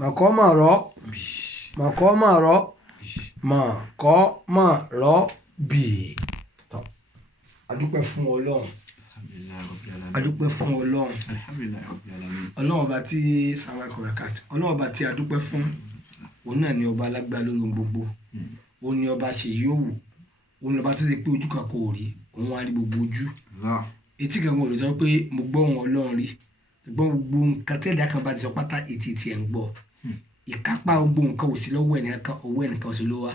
màkọ́mọ̀rọ́ màkọ́mọ̀rọ́ màkọ́mọ̀rọ́ bì. tọ́ adúpẹ́ fún ọlọ́run adúpẹ́ fún ọlọ́run ọlọ́run ọba tí sàmàkọ̀rẹ́kàt ọlọ́run ọba tí adúpẹ́ fún òun náà ni ọba alágbára lórí ohun gbogbo òun ni ọba ṣe yóò wù òun lọ́ba tó ṣe pé ojú kan kò rí òun wá rí gbogbo ojú etí kan kò rí sọ pé mo gbọ́ ohùn ọlọ́run rí ṣùgbọ́n gbogbo nǹkan tẹ́ẹ̀dá kan bá ti sọ pátá etí tiẹ̀ ń gbọ́ ìkápá gbogbo nǹkan ò sí lọ́wọ́ ẹnìkan owó ẹnìkan ò sí ló wá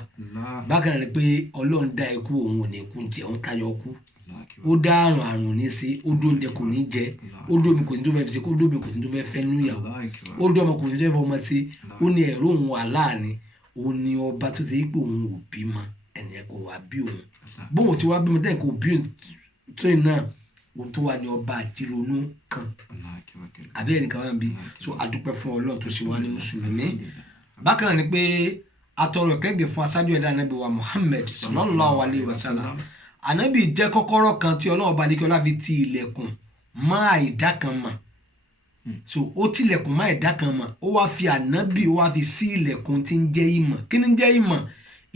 bákan náà ni pé ọlọ́run dá ikú òun ò ní kú ní tiẹ̀ òun tayọ kú ó dá àrùn ní sí ó dó oúnjẹ kò ní jẹ ó dó omi kò ní tó fẹ́ fi ṣe kó dó omi kò ní tó fẹ́ fẹ́ núyàwó ó dó ọmọ kò ní tó fẹ́ ọmọ sí ó ní ẹ̀rọ òun wà láàrin òun ni ọba tó ṣe pé òun ò bímọ ẹnìyẹn kò wá bí òun bóun ti wá bímọ dẹ́n kò bí tó iná òun tó wà ní ọba àjírònú kan àbí ẹnìkan wà bí so adúpẹ́ fún ọlọ́run tó ṣe wá ní mùsùlùmí bákan náà ni pé atọrọ kẹ́gẹ́ fún aṣáájú ẹ̀dá anábì wa Muhammad sallallahu alayhi wa sallam ànábì jẹ́ kọ́kọ́rọ́ kan tí ọlọ́run bá ní kí ọlá fi ti ilẹ̀kùn má ìdá kan mọ̀ so ó tilẹ̀kùn má ìdá kan mọ̀ ó wá fi ànábì ó wá fi sí ilẹ̀kùn tí ń jẹ́ ìmọ̀ kí ni ń jẹ́ ìmọ̀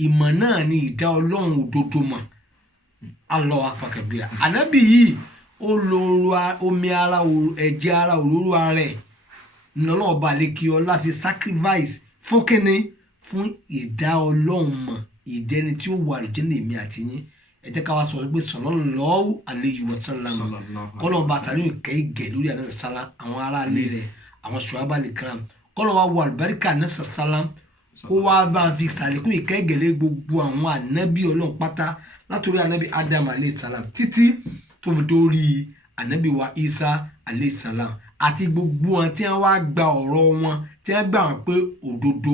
ìmọ̀ náà ni ìdá ọlọ́run òdodo mọ̀ Allahu akbar kabira ànábì yìí ó lo omi ara ẹ̀jẹ̀ ara òróró ara ẹ̀ ńlọ́lọ́run bá lè kí ọlá fi sacrifice fún kíni fún ìdá ọlọ́run mọ̀ ìdẹ́ni tí ó wà àlùjànnà èmi àti yín ẹ jẹ́ ká wá sọ pé sallallahu alayhi wa sallam kọ́lọ́n bá tàbí ìkẹ́ ìgẹ̀ lórí ànábì sálá àwọn ará ilé rẹ̀ àwọn sọ̀hábà lè kíram kọ́lọ́n wá wọ àlùbáríkà ànábì sálá kó wá bá fi sàlékún ìkẹ́ ìgẹ̀ lé gbogbo àwọn ànábì ọlọ́run pátá látòrí ànábì Adam alayhi salam títí tó fi dórí ànábì wa Isa alayhi salam àti gbogbo wọn tí wọ́n wá gba ọ̀rọ̀ wọn tí wọ́n gbà wọn pé òdodo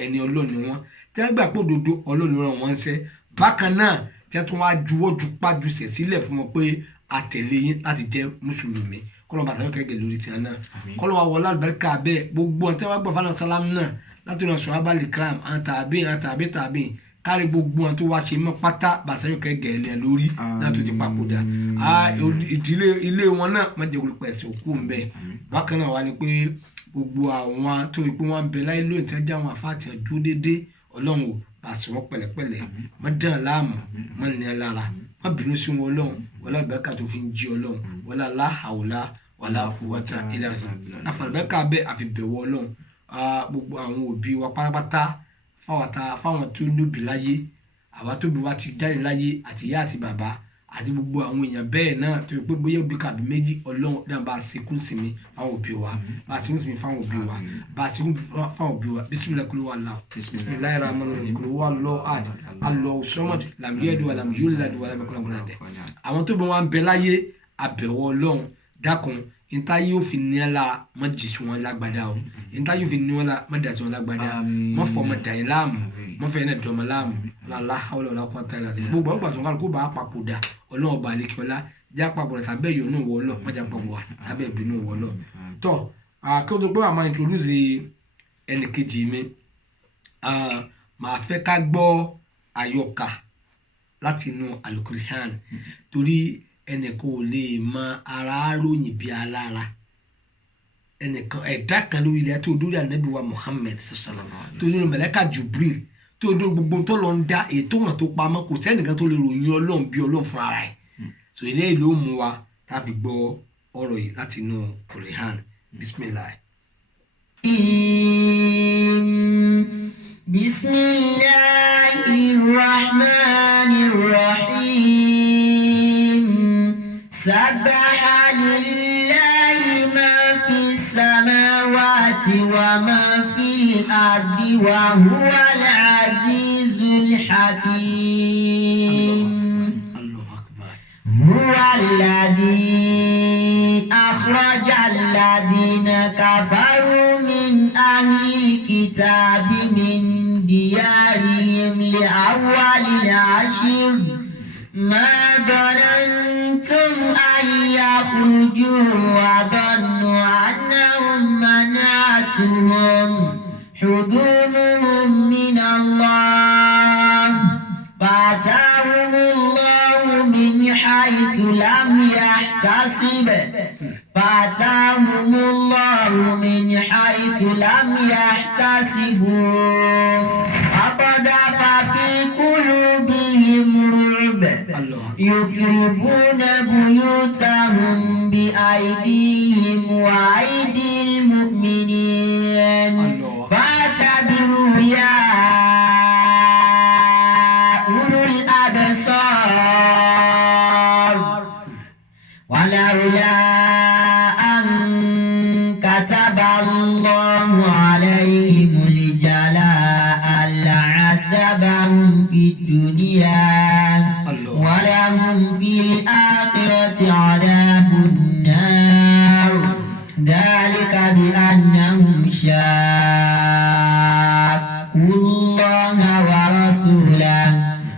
ẹni ọlọ́run ni wọ́n tí wọ́n gbà pé òdodo ọlọ́run rán wọn ṣẹ́ bákan náà tí wọ́n tún wá juwọ́ ju pájú sẹ̀ sílẹ̀ fún wọn pé àtẹ̀lé yín láti jẹ́ mùsùlùmí kọ́lọ́ bàtà yóò kẹ́gẹ́ lórí tiẹ̀ náà kọ́lọ́ wa wọlé àlùbáríkà bẹ́ẹ̀ gbogbo wọn tí wọ́n gbọ́ fáwọn sálámù náà láti ràn sọ̀rọ̀ abálẹ̀ kram àtàbí kárí gbogbo wọn tó wá ṣe mọ́ pátá bàtà yóò kẹ́gẹ́ lẹ́ lórí náà tó ti papòdà ìdílé ilé wọn náà má jẹ́ olùpẹ̀sẹ̀ òkú ń bẹ́ẹ̀ bákan náà wá ní pé gbogbo àwọn tó ipò wọn bẹ láyé lóyún tí wọn já wọn àfáàtì dúró déédéé ọlọ́run ò bá sọ wọn pẹ̀lẹ́pẹ̀lẹ́ má dán láàmú má ní ẹ lára má bínú sí wọn ọlọ́run wọlé àlùbáríkà tó fi ń jí ọlọ́run wọlé aláhàwòlá wọlé àkúwọ́tà ilé àti àfàlùbáríkà bẹ́ẹ̀ àfibẹ̀wọ̀ ọlọ́run gbogbo àwọn òbí wa pátápátá fáwọn tó lóbi láyé àwa tóbi wa ti jáde láyé àti ìyá àti bàbá àti gbogbo àwọn èèyàn bẹ́ẹ̀ náà tó yẹ pé bóyá òbí kàbí méjì ọlọ́run náà bá a sekú sí mi fáwọn òbí wa bá a sekú sí mi fáwọn òbí wa bá a sekú fáwọn òbí wa bisimilayi kulu wa law bisimilayi rahman rahim kulu wa law ad alọ sọmọdé lamiyẹdu alamiyoladu alamẹkọlá wọn dẹ àwọn tó bí wọn bẹ láyé àbẹ̀wò ọlọ́run dákun níta yóò fi ní ẹ la má jìsí wọn lágbádá o níta yóò fi ní wọn la má dàtí wọn lágbádá má fọ ọmọ dàyín láàmú má fẹ ẹ dọmọ láàmú lálá hawlẹ ọlá kọ tẹlẹ àti gbogbo àwọn gbàtọ kálukú bá papòdà ọlọ́run ọba àlekíọlá já papòdà sábẹ́ ìyọnú wọlọ má já papò wà sábẹ́ ìbínú wọlọ tọ kí o tó gbé wàá máa introduce ẹnì kejì mi màá fẹ́ ká gbọ́ àyọkà láti inú Al-Qur'an torí ẹnìkan ò lè mọ ara ròyìn bí alára ẹnìkan ẹ̀dá kan lórí ilẹ̀ tó dórí ànábì wa Muhammad sallallahu tó dórí mẹlẹ́kà Jibril tó dórí gbogbo tó lọ ń dá ètò wọn tó pamọ́ kò sẹ́nìkan tó lè ròyìn ọlọ́run bí ọlọ́run fún ara ẹ̀ so eléyìí ló mú wa tá a fi gbọ́ ọ̀rọ̀ yìí láti inú Qur'an bismillah. Bismillahirrahmanirrahim. Sabbaha lillahi ma fi samawati wa ma fil ardi wa huwa al-azizul hakim. Huwa alladhi akhraja alladhina kafaru min ahlil kitabi min diyarihim li awwalil ashir ma dhanantum an yakhruju wa dhannu annahum mana'atuhum hudunuhum min Allah fatahumullahu min haythu lam yahtasib فأتاهم الله من حيث حيث لم يحتسبوا وقذف في قلوبهم رعب يخربون بيوتهم بأيديهم وأيدي المؤمنين فاعتبروا يا أولو الأبصار ولولا أن كتب الله عليهم الجلاء لعذبهم في الدنيا ولهم في الآخرة عذاب النار ذلك بأنهم شاقوا الله ورسوله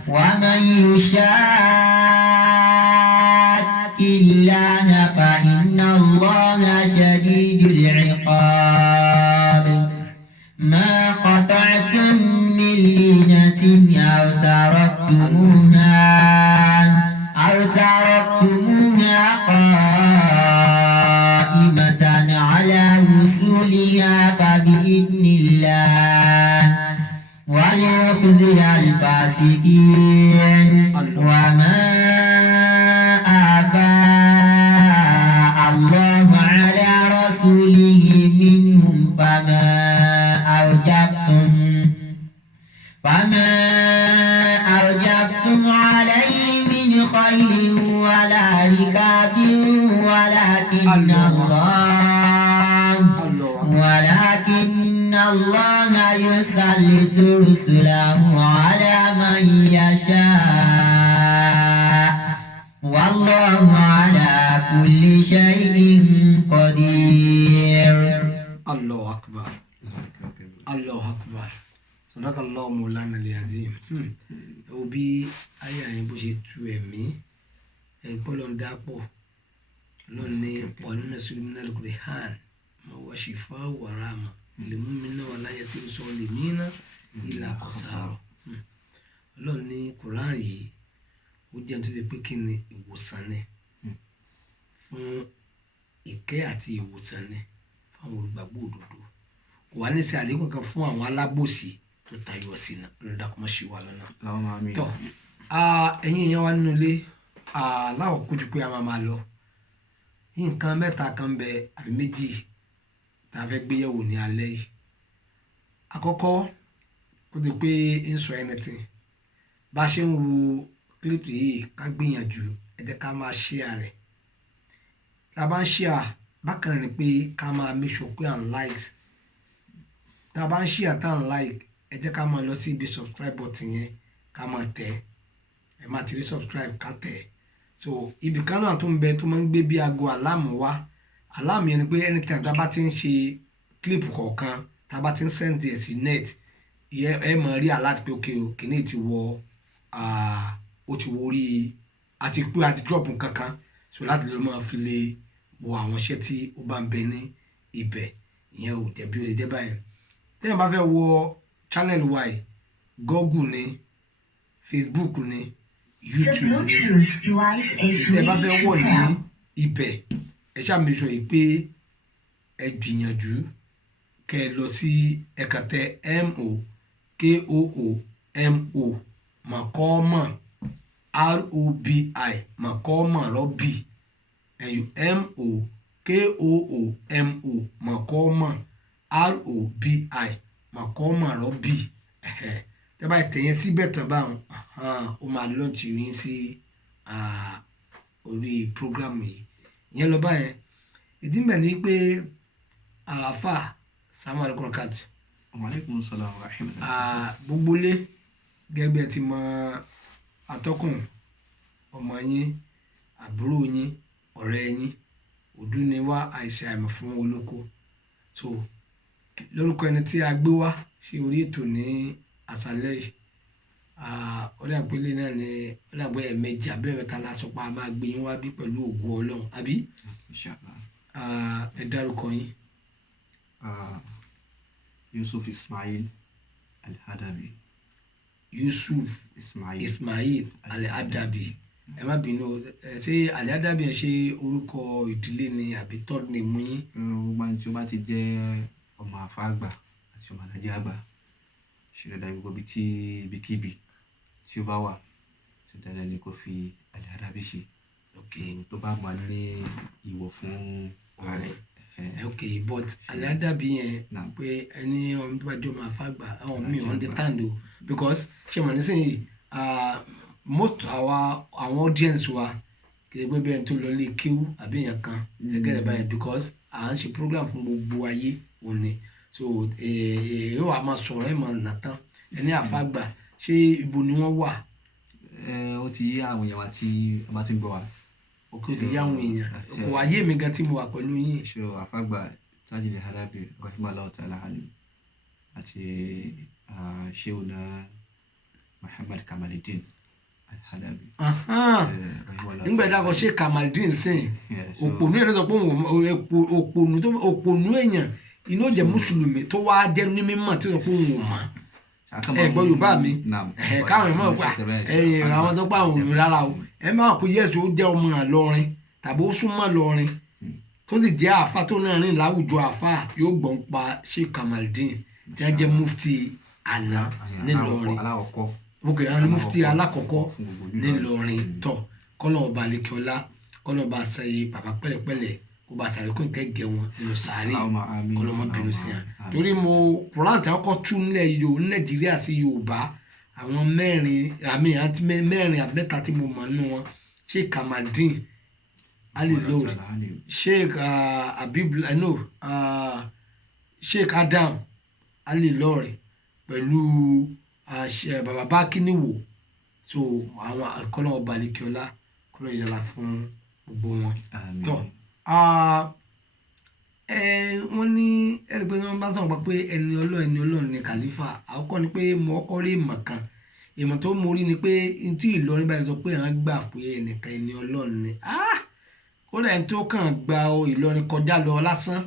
ومن يشاق الله فإن الله شديد العقاب ما قطعتم من لينة أو تركتموها قائمة على وصولها فبإذن الله وليخزي الفاسقين وما أفاء الله على رسوله منهم فما أوجفتم عليه من خيل ولا ركاب ولكن الله يسلط رسله على من يشاء والله على كل شيء قدير. الله أكبر الله أكبر صدق الله مولانا العظيم. Obi ayé àyìn bó ṣe tu ẹ̀mí ẹ̀gbọ́n ló ń dápọ̀ lónìí pọ̀ nínú sùlùmínà al-Qur'an ma wá ṣìfà wàrà mà lèmú mi náà wà láyé tí ó sọ lè mí náà ìlà ọ̀sàrọ̀. Lónìí Qur'an yìí ó jẹ́ tó ṣe pé kí ni ìwòsàn ni fún ìkẹ́ àti ìwòsàn ni fún àwọn olùgbàgbọ́ òdodo. Kò wá ní sí àlékún kan fún àwọn alábòsí tó tayọ sí náà lọ́dà kó má ṣe wà lọ́nà. Tọ́ ẹ̀yin èèyàn wa nínú ilé láwọ̀ kójú pé a máa lọ nǹkan mẹ́ta kan bẹ àbí méjì tá a fẹ́ gbéyẹ̀wò ní alẹ́ yìí. Àkọ́kọ́ kó tó pé ń sọ anything bá a ṣe ń wo kílípù yìí ká gbìyànjú ẹ jẹ́ ká máa share rẹ̀. Tá a bá ń share bákan ni pé ká máa make sure pé à ń like. Tá a bá ń share tá à ń like ẹ jẹ́ ká máa lọ sí ibi subscribe button yẹn ká máa tẹ̀ ẹ máa ti rí subscribe ká tẹ̀. So ibi kan náà tó ń bẹ tó máa ń gbé bí aago aláàmù wá aláàmù yẹn ni pé anytime tá a bá ti ń ṣe clip kọ̀ọ̀kan tá a bá ti ń send ẹ̀ sí net ẹ máa rí alert pé okay o kìíní ti wọ ó ti wọ orí àti pé àti drop nǹkan kan so láti lè máa fi lè wo àwọn iṣẹ́ tí ó bá ń bẹ ní ibẹ̀ ìyẹn ò jẹ̀bi ó lè jẹ́ báyìí. Tẹ́yìn bá fẹ́ wọ channel wa yìí Google ni Facebook ni YouTube ni tẹ́ bá fẹ́ wọ̀ ní ibẹ̀ ẹ ṣáà make sure pé ẹ gbìyànjú kẹ́ ẹ lọ sí ẹ̀ka tẹ MOKOOMO Makoma ROBI Makoma Robi ẹ̀yìn MOKOOMO Makoma ROBI Makoma Robi tẹ́ bá tẹ̀yìn síbẹ̀ tán báwọn ó máa lọ́ọ̀tì yín sí orí prógrámù yìí ìyẹn lọ báyẹn. ìdí mẹ́ ni pé àáfà Assalamu alaikum warahmatullahi. Wa alaikum salaam wa rahmatullahi. Gbogbo lé gẹ́gẹ́ bí ẹ ti mọ atọ́kùn ọmọ yín àbúrò yín ọ̀rẹ́ yín òdú ni wá àìsàn àìmọ̀ fún olóko. So lórúkọ ẹni tí a gbé wá sí orí ètò ní àṣálẹ́ yìí ọ̀rẹ́ àpẹẹlẹ náà ni ọ̀rẹ́ àgbẹ̀ ẹ̀mẹjì abẹ́rẹ́ta la sọ pé a máa gbé yín wá bí pẹ̀lú ògùn Ọlọ́run àbí ẹ dárúkọ yín. Yusuf Ismail Al-Adabi. Yusuf Ismail Al-Adabi ẹ má bínú ṣé Al-Adabi ẹ ṣe orúkọ ìdílé ni àbí third name mú yín. Gbogbo àti tí ó bá ti jẹ́ ọmọ àfáàgbà àti ọmọ alájẹ àgbà ṣe dandan gbogbo ibi tí ibikíbi tí ó bá wà ṣe dandan ni kó fi al-Hadabi sí. tó bá máa ní ìwọ̀ fún but al-Hadabi yẹn pé ẹni ọmọ tó bá jọ máa fàgbà mi understand o because ṣe mọ̀ nísìnyí most àwọn audience wa kì í gbé bẹ́ẹ̀ tó lọ lé kíw àbí èèyàn kan gẹ́gẹ́ báyìí because à ń ṣe program fún gbogbo ayé òní so yóò wá máa sọ̀rọ̀ ẹ̀ máa nà tán ẹni àfàgbà ṣé ibo ni wọ́n wà. ó ti yé àwọn èèyàn wa tí wọ́n bá ti ń gbọ́ wa. òkè ó ti yé àwọn èèyàn kò wá yé mi gan tí mo wà pẹ̀lú yín. ṣé àfàgbà Tajul Hadabi rahimahullahu ta'ala anhu àti ṣéwùnà Muhammad Kamaluddin al-Hadabi. nígbà ìdáko ṣé Kamaluddin sìn òpònú yẹn ló sọ pé òpònú èèyàn inú ó jẹ mùsùlùmí tó wá jẹ ní mímọ̀ tí ó sọ pé òun ò mọ̀ gbọ́ Yorùbá mi káwọn èèyàn mọ̀ pé àwọn tó pa àwọn òun rárá o ẹ máa pè yẹ́sù ó jẹ́ ọmọ Ìlọrin tàbí ó súnmọ́ Ìlọrin tó sì jẹ́ àfa tó náà rìn láwùjọ àfa yóò gbọ́n pa Sheikh Kamaluddin tí wọ́n jẹ́ mufti àná nílọrin ok àwọn mufti alákọ̀ọ́kọ́ nílọrin tọ̀ kọ́nà ọba alekiola kọ́nà ọba sẹ́yìn bàbá pẹ̀lẹ́pẹ̀lẹ́ kó bá sàrí kó n kẹ́ gẹ̀ wọn nínú sàárè kọ́nà ọmọ bínú sí yàn torí mo Quran tí a kọ́ tún nílẹ̀ Nàìjíríà sí Yorùbá àwọn mẹ́rin àbẹ́ta tí mo mọ̀ nínú wọn Sheikh Kamaluddin alilori Sheikh Habib Sheikh Adam alilori pẹ̀lú bàbá Bákíníwò so àwọn àkọlọ́ ọba alekiola kọ́nà ìjọba fún gbogbo wọn tọ́ wọ́n ní ẹ̀rí pé wọ́n bá sọ̀rọ̀ pé ẹni ọlọ́run ni kàlífà àkọ́kọ́ ni pé mo kọ́ rí ìmọ̀ kan ìmọ̀ tó mo rí ni pé tí Ìlọrin báyìí sọ pé àwọn gbà pé ẹnìkan ẹni ọlọ́run ni kódà ẹni tó kàn gba Ìlọrin kọjá lọ lásán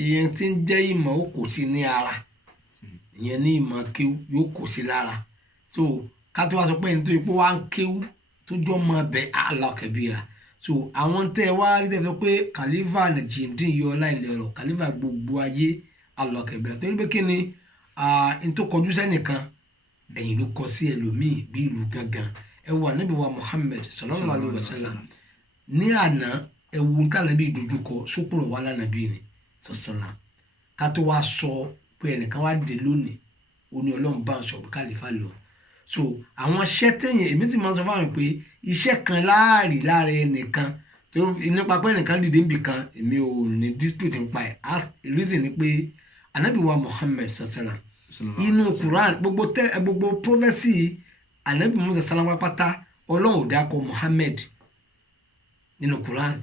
ìyẹn tí ń jẹ́ ìmọ̀ ó kò sí ní ara ìyẹn ní ìmọ̀ kéwú yóò kò sí lára so ká tó wá sọ pé ẹni tó yẹ pé wá ń kéwú tó jọ mọ ọbẹ̀ alákẹ́bíra so àwọn tẹ́ ẹ wá rí tẹ́ sọ pé kàlífà Nàìjíríà yọ láìlẹ̀ ọ̀rọ̀ kàlífà gbogbo ayé alákẹ́bíra torí pé kí ni n tó kọjú sẹ́nìkan ẹ̀yìn ló kọ sí ẹlòmíì bí ìlú gangan ẹ wo Ànábì wa Muhammad sallallahu alayhi wa sallam ní àná ẹ wo ntànàbí dojúkọ sókòrò wà lánàbí ni sọ̀sọ̀nà ká tó wá sọ pé ẹnìkan wá dé lónìí ó ní Ọlọ́run bá ń sọ pé kàlífà lọ so àwọn iṣẹ́ tẹ̀yìn èmi ti máa ń sọ fáwọn pé iṣẹ́ kan láàrí lára ẹnìkan tó nípa pé ẹnìkan dìde níbì kan èmi ò ní dispute nípa ẹ̀ reason ni pé Ànábì wa Muhammad sọ̀sọ̀nà inú Quran gbogbo prophecy Ànábì Musa salama pátá Ọlọ́run ò dákọ Muhammad nínú Quran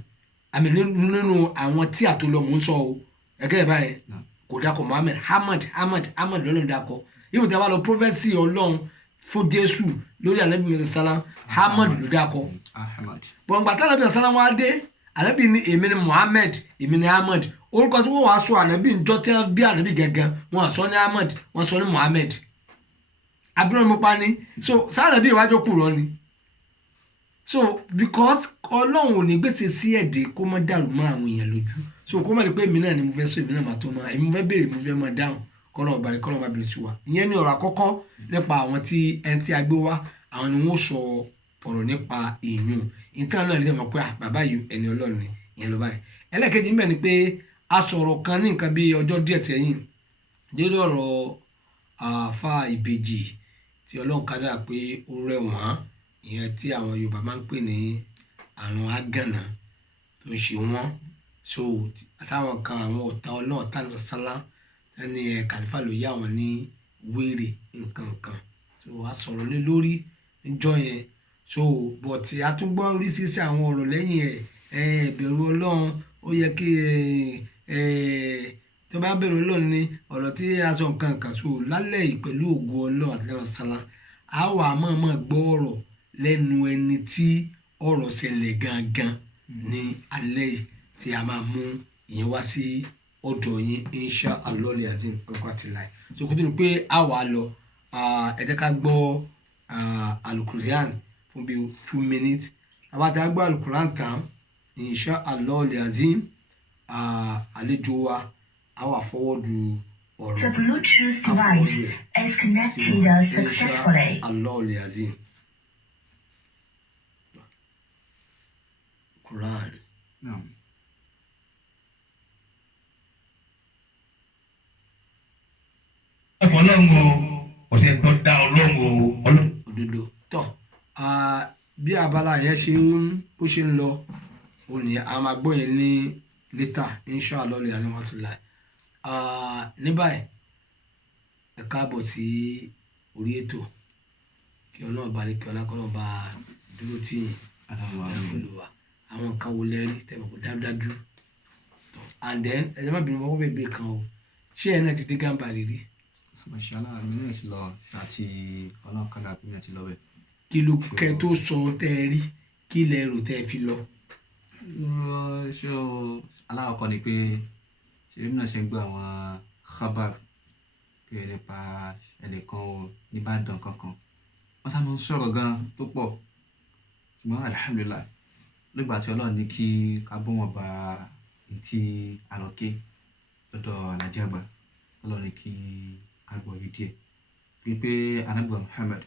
àmì nínú àwọn tí àtòlọ́mù ń sọ o ẹ̀kẹ́ ẹ̀ báyìí kò dákọ Muhammad Ahmad lọ́lọ́run dákọ yóò tẹ́ wá lọ prophecy Ọlọ́run fún Jésù lórí Ànábì Musa salam Ahmad ló dákọ bọ̀ǹgbà tí Ànábì salam wá dé Ànábì ní èmi ni Muhammad èmi ni Ahmad orúkọ tí wọ́n wá sọ Ànábì ń jọ tí wọ́n bí Ànábì gẹ́gẹ́ wọ́n sọ ní Ahmad wọ́n sọ ní Muhammad abúlé mi pa ni so sáànàbí ìwájú kù lọ ni so because Ọlọ́run ò ní gbèsè sí ẹ̀dẹ̀ kó má dàrú mọ́ àwọn èèyàn lójú so kó má di pé èmi náà ni mo fẹ́ sọ èmi náà máa tó máa èmi mo fẹ́ béèrè mo fẹ́ máa dáhùn kọ́nà ọ̀bàrẹ̀ kọ́nà ọ̀bà bèrè sí wa ìyẹn ni ọ̀rọ̀ àkọ́kọ́ nípa àwọn tí ẹni tí a gbé wá àwọn ni wọ́n sọ ọ̀rọ̀ nípa èèyàn nǹkan náà lè mọ̀ pé bàbá yìí ẹni Ọlọ́run ni ìyẹn ló báyìí ẹlẹ́kejì níbẹ̀ ni pé a sọ̀rọ̀ kan ní nǹkan bíi ọjọ́ díẹ̀ sẹ́yìn lórí ọ̀rọ̀ àfa ìbejì tí Ọlọ́run kádà pé ó rẹ̀wọ̀n ìyẹn tí àwọn Yorùbá máa ń pè ní àrùn àgànà tó ń ṣe wọ́n so àtàwọn kan àwọn ọ̀tá Ọlọ́run ọ̀tá lọ sálá ẹni kàlífà ló yá wọn ní wéèrè nǹkan kan so a sọ̀rọ̀ lé lórí níjọ́ yẹn so bọ̀tì a tún gbọ́ oríṣiríṣi àwọn ọ̀rọ̀ lẹ́yìn ìbẹ̀rù Ọlọ́run ó yẹ kí tó bá bẹ̀rù Ọlọ́run ní ọ̀rọ̀ tí a sọ nǹkan kan so lálẹ́ yìí pẹ̀lú ògo Ọlọ́run àti lẹ́wọ̀n sálá a wà mọ̀ọ́mọ̀ gbọ́ ọ̀rọ̀ lẹ́nu ẹni tí ọ̀rọ̀ ṣẹlẹ̀ gangan ní alẹ́ yìí tí a máa mú ìyẹn wá sí ọ̀dọ̀ yín insha Allah azim ọkọ̀ àti láì so kó tó ní pé a wà lọ ẹ jẹ́ ká gbọ́ alukuran fún bíi 2 minutes àbáta gbọ́ alukuran tán insha Allah azim àlejò wa a wà fọwọ́dù ọ̀rọ̀ The Bluetooth a fọwọ́dù device ẹ̀ is sí connected wa successfully. Allahul Azim. Quran. Naam. Ọlọ́run o ọ̀sẹ̀ tó dá Ọlọ́run o òdodo tọ bí abala yẹn ó ṣe ń lọ òní a máa gbọ́ yẹn ní létà inshallah lè àlẹ́ wọn tún láì ní báyìí ẹ káàbọ̀ sí orí ètò kí ọlọ́run bá ní kí ọlọ́run bá dúró tì yín pẹ̀lú wa àwọn nǹkan wo lẹ́rí tẹ̀mọ̀ kó dájúdájú and then ẹ̀jẹ̀ má bínú wọ́n bẹ̀rẹ̀ kan o ṣé ẹ̀ náà ti dé Gàmbàrí rí. Mashallah mi náà ti lọ àti ọlọ́run kájà pé mi náà ti lọ bẹ́ẹ̀. kí ló kẹ́ tó sọ tẹ́ ẹ rí kí lẹ rò tẹ́ ẹ fi lọ. ṣé o aláwọ̀kọ́ ni pé ṣé mi náà ṣe ń gbọ́ àwọn khabar pé nípa ẹnìkan o nìbàdàn kankan wọ́n sá máa ń sọ̀rọ̀ gan tó pọ̀ ṣùgbọ́n alhamdulillah nígbà tí ọlọ́run ní kí ká bọ́ wọn bá ti àlọ́ké lọ́dọ̀ alájà àgbà ọlọ́run ní kí ká gbọ́ yìí díẹ̀ pípé anabi Muhammad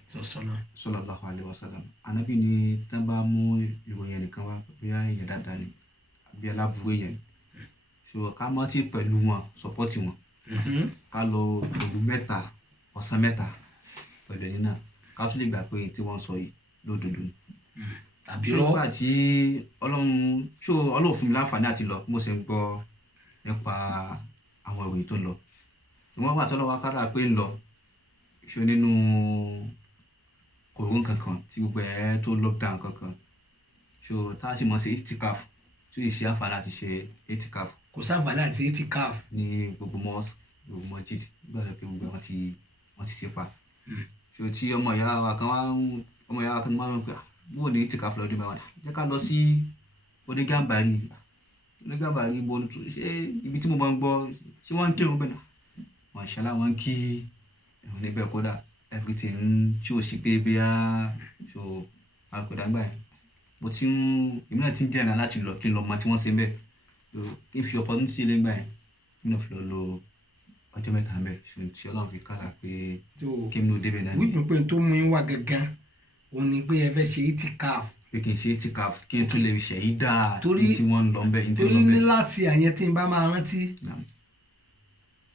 sallallahu alaihi wasallam anabi ni tí wọ́n bá mú ìròyìn ẹnìkan wá bí èèyàn dáadáa ni bí aláburú èèyàn so ká mọ́ tí pẹ̀lú wọn sọpọ́tì wọn ká lọ òru mẹ́ta ọ̀sán mẹ́ta pẹ̀lú ẹni náà ká tún lè gbà pé tí wọ́n sọ yìí lódodo ni. àbí nígbà tí ọlọ́run fún mi láǹfààní àti lọ mo sì ń gbọ́ nípa àwọn ìròyìn tó ń lọ ìwọ́n wà tọ́lọ́wọ́ kára pé ń lọ ṣe nínú kòrónà kankan tí gbogbo ẹ̀ tó lockdown kankan ṣe tá a sì mọ̀ sí itikaf tí yìí ṣe àǹfààní àti ṣe itikaf. kò sáǹfààní àti itikaf. ní gbogbo mosque gbogbo mosjid gbọ́dọ̀ pé gbogbo wọn ti ṣe pa ṣe tí ọmọ ìyá wa kan máa ń pè bó ní itikaf lọ́dún mẹ́wàá jẹ́ ká lọ sí onígàmbàrí mo ṣe ibi tí mo máa ń gbọ́ ṣé wọ́n ń kírun bẹ́ẹ̀ náà mashallah wọ́n kí ẹ̀wọ̀n níbẹ̀ kódà everything tí o sì pé bí a so àkọ́dá gbà yẹn èmi náà ti ń jẹ́ra láti lọ kí n lọ mọ tí wọ́n ṣe bẹ́ẹ̀ so kí n fi opportunity lé gbà yẹn kí n lọ fi lọ lo ọjọ́ mẹ́ta bẹ́ẹ̀ so tí ọlọ́run fi kára pé kí n ló débẹ̀ náà. wípé pé tó mú yín wá gangan òun ni pé ẹ fẹ́ ṣe itikaf. pé kí n ṣe itikaf kí n tún lè ṣe yí dáa ní tí wọ́n ń lọ bẹ́ẹ̀. torí ní láti àyẹn tí n bá máa rántí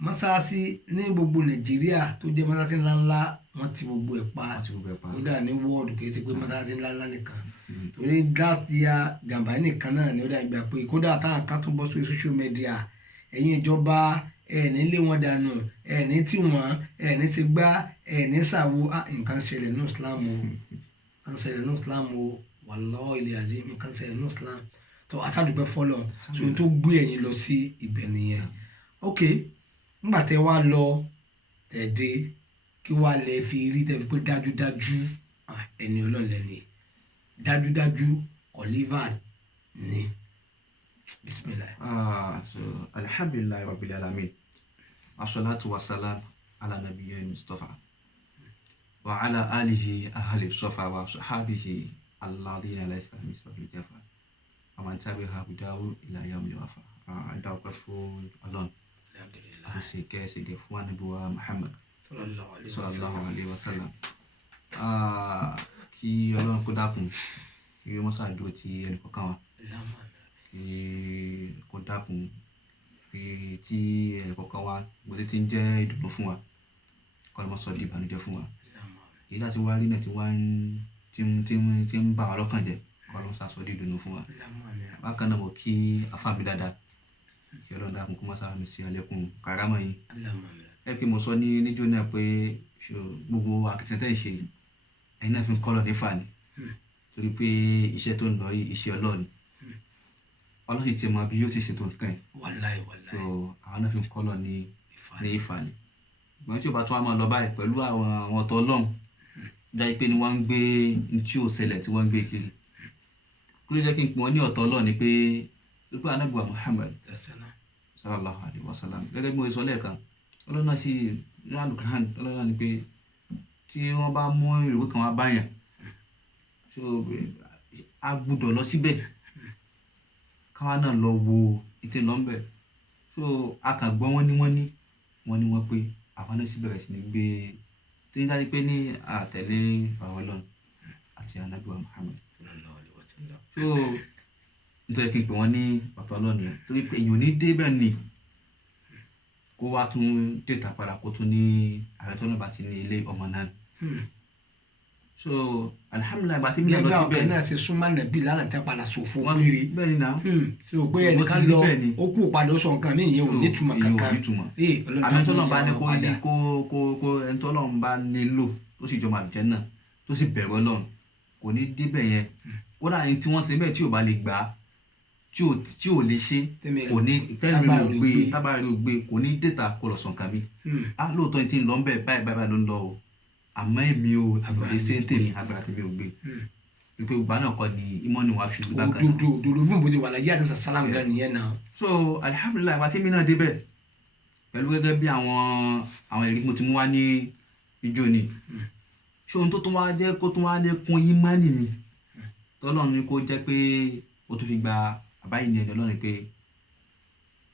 mọ́sáàsì ní gbogbo Nàìjíríà tó jẹ́ mọ́sáàsì ńláńlá wọ́n ti gbogbo ẹ̀ pa kódà ní wọ́ọ̀dù kì í ti pé mọ́sáàsì ńláńlá nìkan torí gáàsìá Gàmbàrí nìkan náà ni ó dà gbà pé kódà táwọn kan tó bọ́ sórí social media ẹ̀yin ìjọba ẹ̀ẹ́nì lé wọn dànù ẹ̀ẹ́nì tí wọ́n ẹ̀ẹ́nì ti gbá ẹ̀ẹ́nì ṣàwo nǹkan ṣẹlẹ̀ ní Islam o nǹkan ṣẹlẹ̀ ní Islam o wallahi azim nǹkan ṣẹlẹ̀ ní Islam tó aṣáàdùpẹ́ fọlọ́ so tó gbé ẹ̀yin lọ sí ibẹ̀ nìyẹn ok nígbà tẹ wá lọ tẹ̀dé kí wá lẹ fi rí tẹ fi pé dájúdájú ẹni ọlọ́ọ̀lẹ́ ni dájúdájú Oliver ni bismillah. So alhamdulillahi rabbil alamin wassalatu wassalam ala nabiyyil mustafa wa ala alihi ahli safa wa sahabihi alladhina laysa misluhum jafa wa man tabi'ahu bidawu ila yawmil wafa adawqa fún Ọlọ́run àti kẹ́sìkẹ́ fún ànábùwà Muhammad sallallahu alaihi wasallam kí Ọlọ́run kó dákun kí wọ́n ṣàdúró ti ẹnì kọ̀ọ̀kan wa kí kó dákun kí tí ẹnì kọ̀ọ̀kan wa gbọ́dé tí ń jẹ́ ìdùnnú fún wa kọ́ ló mọ́ sọ di ìbànújẹ́ fún wa èyí láti wá rí náà tí ń bà wá lọ́kàn jẹ́ kọ́ ló ń sàsọ di ìdùnnú fún wa bákan náà mo kí afáàmì dáadáa kí Ọlọ́run dákun kó má sáà mi sí alẹ́kùn karamọ́ yìí ẹ pé mo sọ ní níjó náà pé gbogbo akitiyan tẹ́ ń ṣe ẹ̀yin náà fi ń kọ́lọ̀ nífà ni torí pé iṣẹ́ tó ń lọ yìí iṣẹ́ Ọlọ́run ti mọ bí yóò ti ṣètò nǹkan ẹ̀ wàláì so àwọn náà fi ń kọ́lọ̀ ní ìfà ni ìgbọ́n tí ó bá tún wá máa lọ báyìí pẹ̀lú àwọn ọ̀tọ̀ Ọlọ́run dájú pé ni wọ́n ń gbé ní tí ò ṣẹlẹ̀ tí wọ́n ń gbé kiri kí ló jẹ́ kí n pè wọ́n ní ọ̀tọ̀ Ọlọ́run ni pé pípẹ́ anábùwà Muhammad sallallahu alaihi wasallam gẹ́gẹ́ bí mo sọ lẹ́ẹ̀kan Ọlọ́run náà sì ní àlùkàn Ọlọ́run náà ni pé tí wọ́n bá mú ìwé kan wá báyàn so a gbúdọ̀ lọ síbẹ̀ káwa náà lọ wo ìtẹ̀ lọ́nbẹ̀ so a kàn gbọ́ wọ́n pé àwọn náà sì bẹ̀rẹ̀ sí ní gbé tí ń dájú pé ní àtẹ̀lé àwọn Ọlọ́run àti Ànábì wa Muhammad so nítorí kí n pè wọ́n ní ọ̀tọ̀ Ọlọ́run yẹn torí pé èèyàn ò ní dé bẹ́ẹ̀ ni kó wá tún dèta padà kó tún ní ààrẹ tó náà bá ti ní ilé ọmọ náà so alhamdulilayi bá ti mi lọ síbẹ̀ nígbà ọ̀gá náà ti súnmọ́ nàbí lánàá tẹ́ padà sòfò wọ́n péré bẹ́ẹ̀ ni náà so pé ẹnìkan lọ ó kú padà ó sọ nǹkan ní ìyẹn ò ní túmọ̀ kankan àmì tó náà bá ní kó ẹni tó náà bá nílò tó sì jọmọ àjẹ́ náà tó sì bẹ̀rù Ọlọ́run kò ní débẹ̀ yẹn kódà ní tí wọ́n ṣe bẹ́ẹ̀ tí ò bá lè gbà á tí ò lè ṣe kò ní tábàárẹ̀ ò gbé kò ní dèta kó lọ sàn kàmí á lóòótọ́ ní tí ń lọ ń bẹ̀ báyìí ló ń lọ o àmọ́ èmi ò àgbàdo ṣe ń tèmi agbára tèmi ò gbé wípé ìgbà náà kọ́ ni ìmọ̀ni wàá fi gbà kan. òdodo fún bó ti wà láyé àdúrà sálàmù gan nìyẹn náà. so alihamudulilayi wa tèmi náà débẹ̀ pẹ̀lú gẹ́gẹ́ bí àwọn èrè mo ti mú wá ní ijó ni ṣé ohun tó tún wá jẹ́ kó tún wá lékún ìmánì mi tọ́lọ́run ni kó jẹ́ pé ó tún fi gba àbáyé ní ẹni Ọlọ́run pé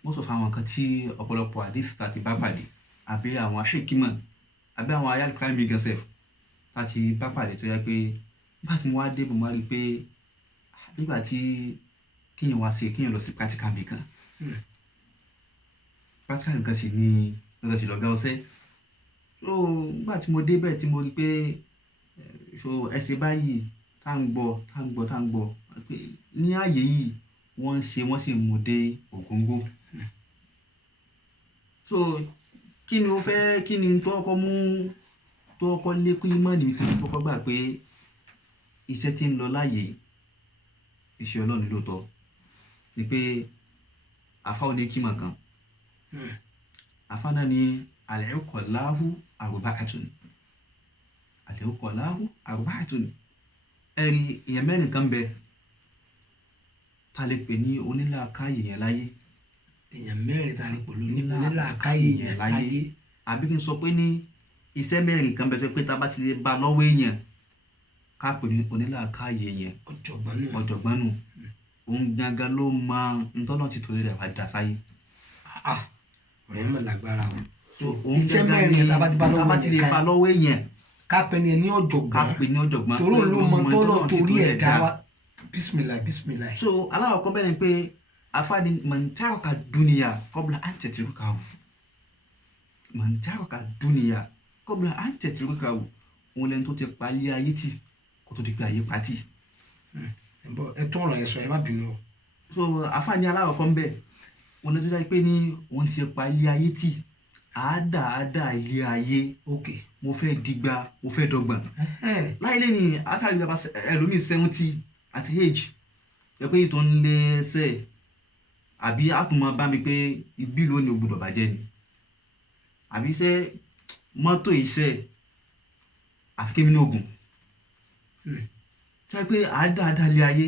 mo sọ fún àwọn nǹkan tí ọ̀pọ̀lọpọ̀ àdìsí ta ti bá pàdé àbí àwọn hikima àbí àwọn ayélujára mi gẹ̀ẹ́sẹ̀ láti bá pàdé tó yẹ pé nígbà tí mo wá dé mo máa rí i pé nígbà tí kíyàn lọ sí practical mi kan practical nǹkan sì ni lọ́dọ̀ sí lọ́gá ọ̀sẹ̀ so nígbà tí mo dé bẹ́ẹ̀ tí mo rí i pé so ẹsẹ̀ báyìí tá ń gbọ́ pé ní ààyè yìí wọ́n sì mú dé ògóńgó so kí ni tó ọkọ lékún ìmánì mi tó kọ́kọ́ gbà pé iṣẹ́ tí ń lọ láàyè iṣẹ́ Ọlọ́run lóòótọ́ ni pé àfa ò ní kímọ̀ kan àfa náà ni al-uqalahu arba'atun ẹ̀rí èèyàn mẹ́rin kan bẹ ta lè pè ní onílàákàyè yẹn láyé èèyàn mẹ́rin ta lè pè ní onílàákàyè yẹn láyé àbí kí n sọ pé ní iṣẹ́ mẹ́rin kan bẹ tó pé tá a bá ti lè ba lọ́wọ́ èèyàn ká pè ní onílàákàyè yẹn ọ̀jọ̀gbọ́n nù òun gangan ló mọ ntọ́nà ti torí rẹ̀ wá dá sáyé. ọ̀rẹ́ mọ̀ lágbára wọn. iṣẹ́ mẹ́rin yẹn tá a bá ti lè ba lọ́wọ́ èèyàn ká pè ní ọ̀jọ̀gbọ́n torí ló mọ tọ́nà torí ẹ̀ dá wa bisimilayi. so aláwọ̀ kan bẹ́ẹ̀ ni pé afáàní mọ̀ntàrọ̀kà dúnìyà kọ́bùlà à ń tẹ̀tìrúkàwù òun lẹ́nu tó ti pa ilé ayé tì kó tó di pé ayé pati. ẹ tó ọ̀rọ̀ yẹn sọ ẹ má bínú o. so afáàní aláwọ̀ kan bẹ́ẹ̀ òun lẹ́nu tó dájú pé ní òun ti pa ilé ayé tì àádá ilé ayé mo fẹ́ digba mo fẹ́ dọ́gbọ̀n. láyé lẹ́ni àtàlẹ́ ìjọba ẹlòmíì 70 at age ẹ pé ìtọ́ ń lé ẹsẹ̀ àbí àtúmọ̀ bá mi pé ibi lónìí ò gbọdọ̀ bàjẹ́ ni àbí iṣẹ́ mọ́tò iṣẹ́ àfikémi ní ogun tó yẹ pé àádá ilé ayé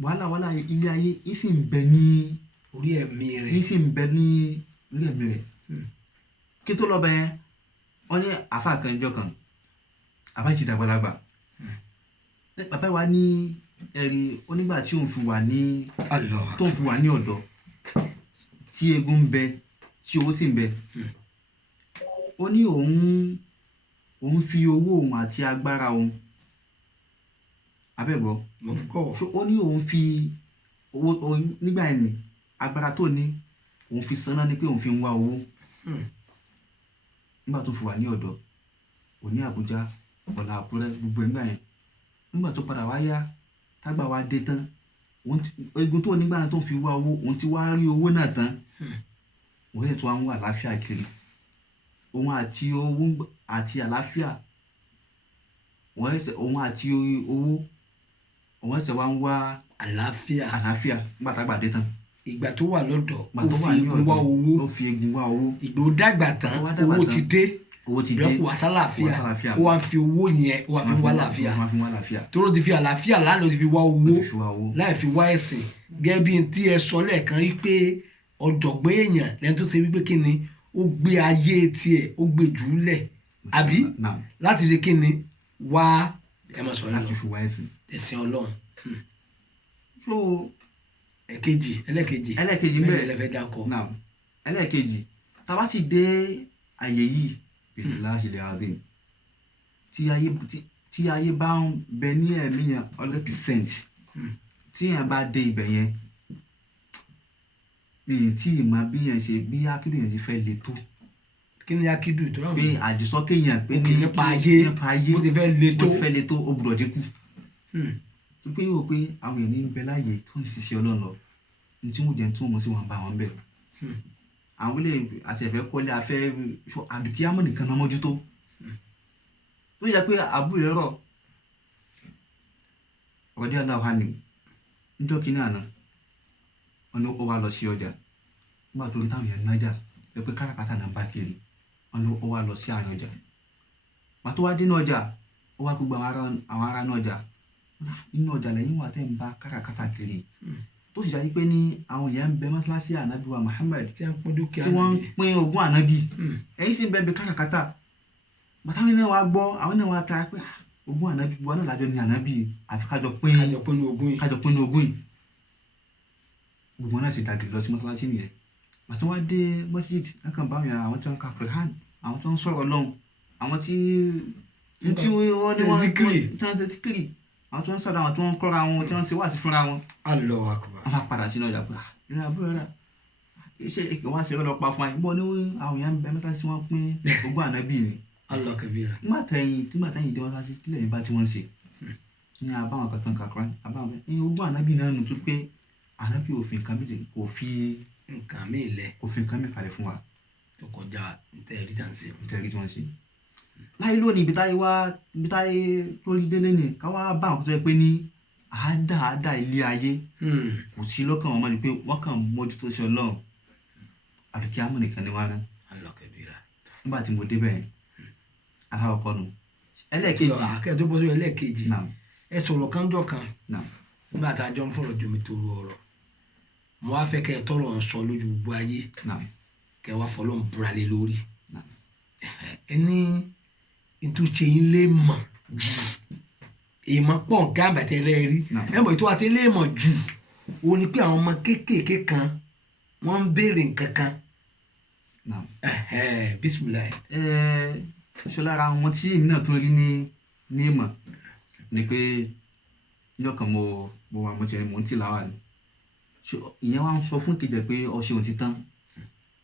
wàhálà ilé ayé yìí sì ń bẹ ní orí ẹ̀mí rẹ̀ kí tó lọ bẹ wọ́n ní àfa kan ìjọ kan àbá ìjìdá gbalagbà bàbá wa ní ẹ̀rí onígbà tí òun fi wà ní ọ̀dọ́ tí egun ń bẹ tí owó sì ń bẹ ó ní òun fi owó òun àti agbára òun abẹ́gbọ́ ó ní òun fi owó nígbà ẹ̀nì agbára tó ní òun fi sanná ní pé òun fi ń wá owó nígbà tó fi wà ní ọ̀dọ́ òní Àbújá ọ̀là Àkúrẹ́ gbogbo ẹ̀gbà yẹn nígbà tó padà wá yá tágbà wá dé tán egun tó nígbà tó fi wá owó òun ti wá rí owó náà tán òun yẹn tó wá ń wà láfíà kiri òun àti owó àti àlàáfíà òun àti owó òun ẹsẹ̀ wá ń wá àlàáfíà nígbà tágbà dé tán. ìgbà tó wà lọ́dọ̀ ó fi egun wá owó ìgbà ó dàgbà tán owó ti dé lọ́kù àsálàáfíà ó wá fi owó yẹn ó wá fi wá àlàáfíà tó ló ti fi àlàáfíà lánàá ó ti fi wá owó láì fi wá ẹ̀sìn gẹ́gẹ́ bí tí ẹ sọ lẹ́ẹ̀kan wípé ọ̀jọ̀gbọ́n èèyàn lẹ́nu tó ṣe wípé kí ni ó gbé ayé tiẹ̀ ó gbé jùlẹ̀ àbí láti ṣe kí ni wá ẹ máa sọ yín lọ ẹ̀sìn Ọlọ́run. ẹlẹ́kejì bẹ́ẹ̀ lẹ́fẹ̀ẹ́ dákọ̀ ẹlẹ́ẹ̀kejì tá bá sì dé àyè yìí billahi al-azim tí ayé bá ń bẹ ní ẹ̀mí yẹn 100% tí yẹn bá dé ibẹ̀ yẹn tí ìmọ̀ bí yẹn ṣe bí akídù yẹn ṣe fẹ́ le tó kí ni akídù tó rà pé àdìsọ́kè yẹn pé nípa ayé bó ti fẹ́ le tó ó gbọ́dọ̀ dínkù tó pé yóò pé àwọn èèyàn ní bẹ láàyè tó ń ṣiṣẹ́ Ọlọ́run lọ ní tí wọ́n jẹ́ tí wọ́n mọ̀ sí wọn bá wọn bẹ̀ àwọn ilé àti ẹ̀fẹ́ kọ́lé afẹ́ àdùkíyàmọ̀ nìkan náà mójútó tó yẹ pé àbúrò rọ̀ ọ̀dí aláwọ̀ ni níjọ́ kínní àná wọn ni ó wá lọ sí ọjà nígbà tó rí táwọn èèyàn nájà ẹ pé káràkátà náà bá kiri wọn ni ó wá lọ sí àárín ọjà wọn tó wá dé ní ọjà ó wá gbogbo àwọn ará ní ọjà nínú ọjà lẹ́yìn wà tẹ́ ń bá káràkátà kiri tó sì jáde pé ní àwọn èèyàn ń bẹ mọ́ṣáláṣí ànábì wa Muhammad tí wọ́n ń pín ogún ànábì ẹ̀yìn sì ń bẹ káràkátà bàtàwọn náà wá gbọ́ àwọn náà wá ta pé ogún ànábì wa náà lájọ ní ànábì àfi kájọ pín ogún yìí gbogbo náà sì dàgìrì lọ sí mọ́ṣáláṣí nìyẹn bàtà wá dé mọ́ṣíd lákàn báwọn yàrá àwọn tí wọ́n ka Qur'an àwọn tó ń sọ̀rọ̀ Ọlọ́run àwọn tí wọ́n ní wọ́n zikiri àwọn tó ń sọ̀rọ̀ àwọn tó ń kọ́ra wọn tí wọ́n ń ṣe wáàsí fúnra wọn. Allahu akbar. wọ́n bá padà sínú ọjà pé ìrìn àbúrò rẹ̀ iṣẹ́ wọ́n ṣe lọ́ọ́ pa fún wa bọ́ ní àwọn èèyàn ń bẹ mẹ́ta tí wọ́n pín ogún ànábì ni. Allahu kabira. nígbà tẹ́yìn dé wọ́n sá sí kílẹ̀ yìí bá tí wọ́n ń ṣe ní àbáwọn kan tó ń ka Qur'an àbáwọn ẹ̀yìn ogún ànábì náà nù tó pé ànábì òfin kan méjì kò fi nǹkan mi lẹ̀ òfin kan mi kalẹ̀ fún wa. tó kọjá ntẹ̀rí tí wọ́n ṣe láyé lónìí ibi táyé lórí délé ni káwá bá àwọn tó yẹ pé ní àádá ilé ayé kò sí lọ́kàn wọn mọ́ ni pé wọ́n kàn mójútó sí Ọlọ́run àfi kí á mọ̀ nìkan ni wọ́n rán. Allahu kabira. nígbà tí mo débẹ̀ aláwọ̀kọ́ nu ẹlẹ́ẹ̀kejì akẹ́kọ̀ọ́ tó bọ́ sí ẹlẹ́ẹ̀kejì ẹ sọ̀rọ̀ kánjọ́ kan nígbà tá a jọ ń fọ̀rọ̀ jomi tó ru ọ̀rọ̀ mo wá fẹ́ kẹ́ ẹ tọrọ ń sọ lójú gbogbo ayé kẹ́ ẹ wá fọlọ́ ń búra lé lórí ẹ ní ìtúnṣe yín lè mọ̀ jù èèmọ̀ pọ̀ gáàbà tẹ́lẹ̀ rí ẹ mọ̀ ètò àti lè mọ̀ jù ó ní pé àwọn ọmọ kéékèèké kan wọ́n ń béèrè nǹkan kan bisimilayi. ṣọ lára àwọn tí èmi náà tún rí ní ìmọ̀ ni pé níjọ́ kan mo wà mo ń tì láwà ni ìyẹn wá ń sọ fún kejì pé ọṣẹ òun ti tán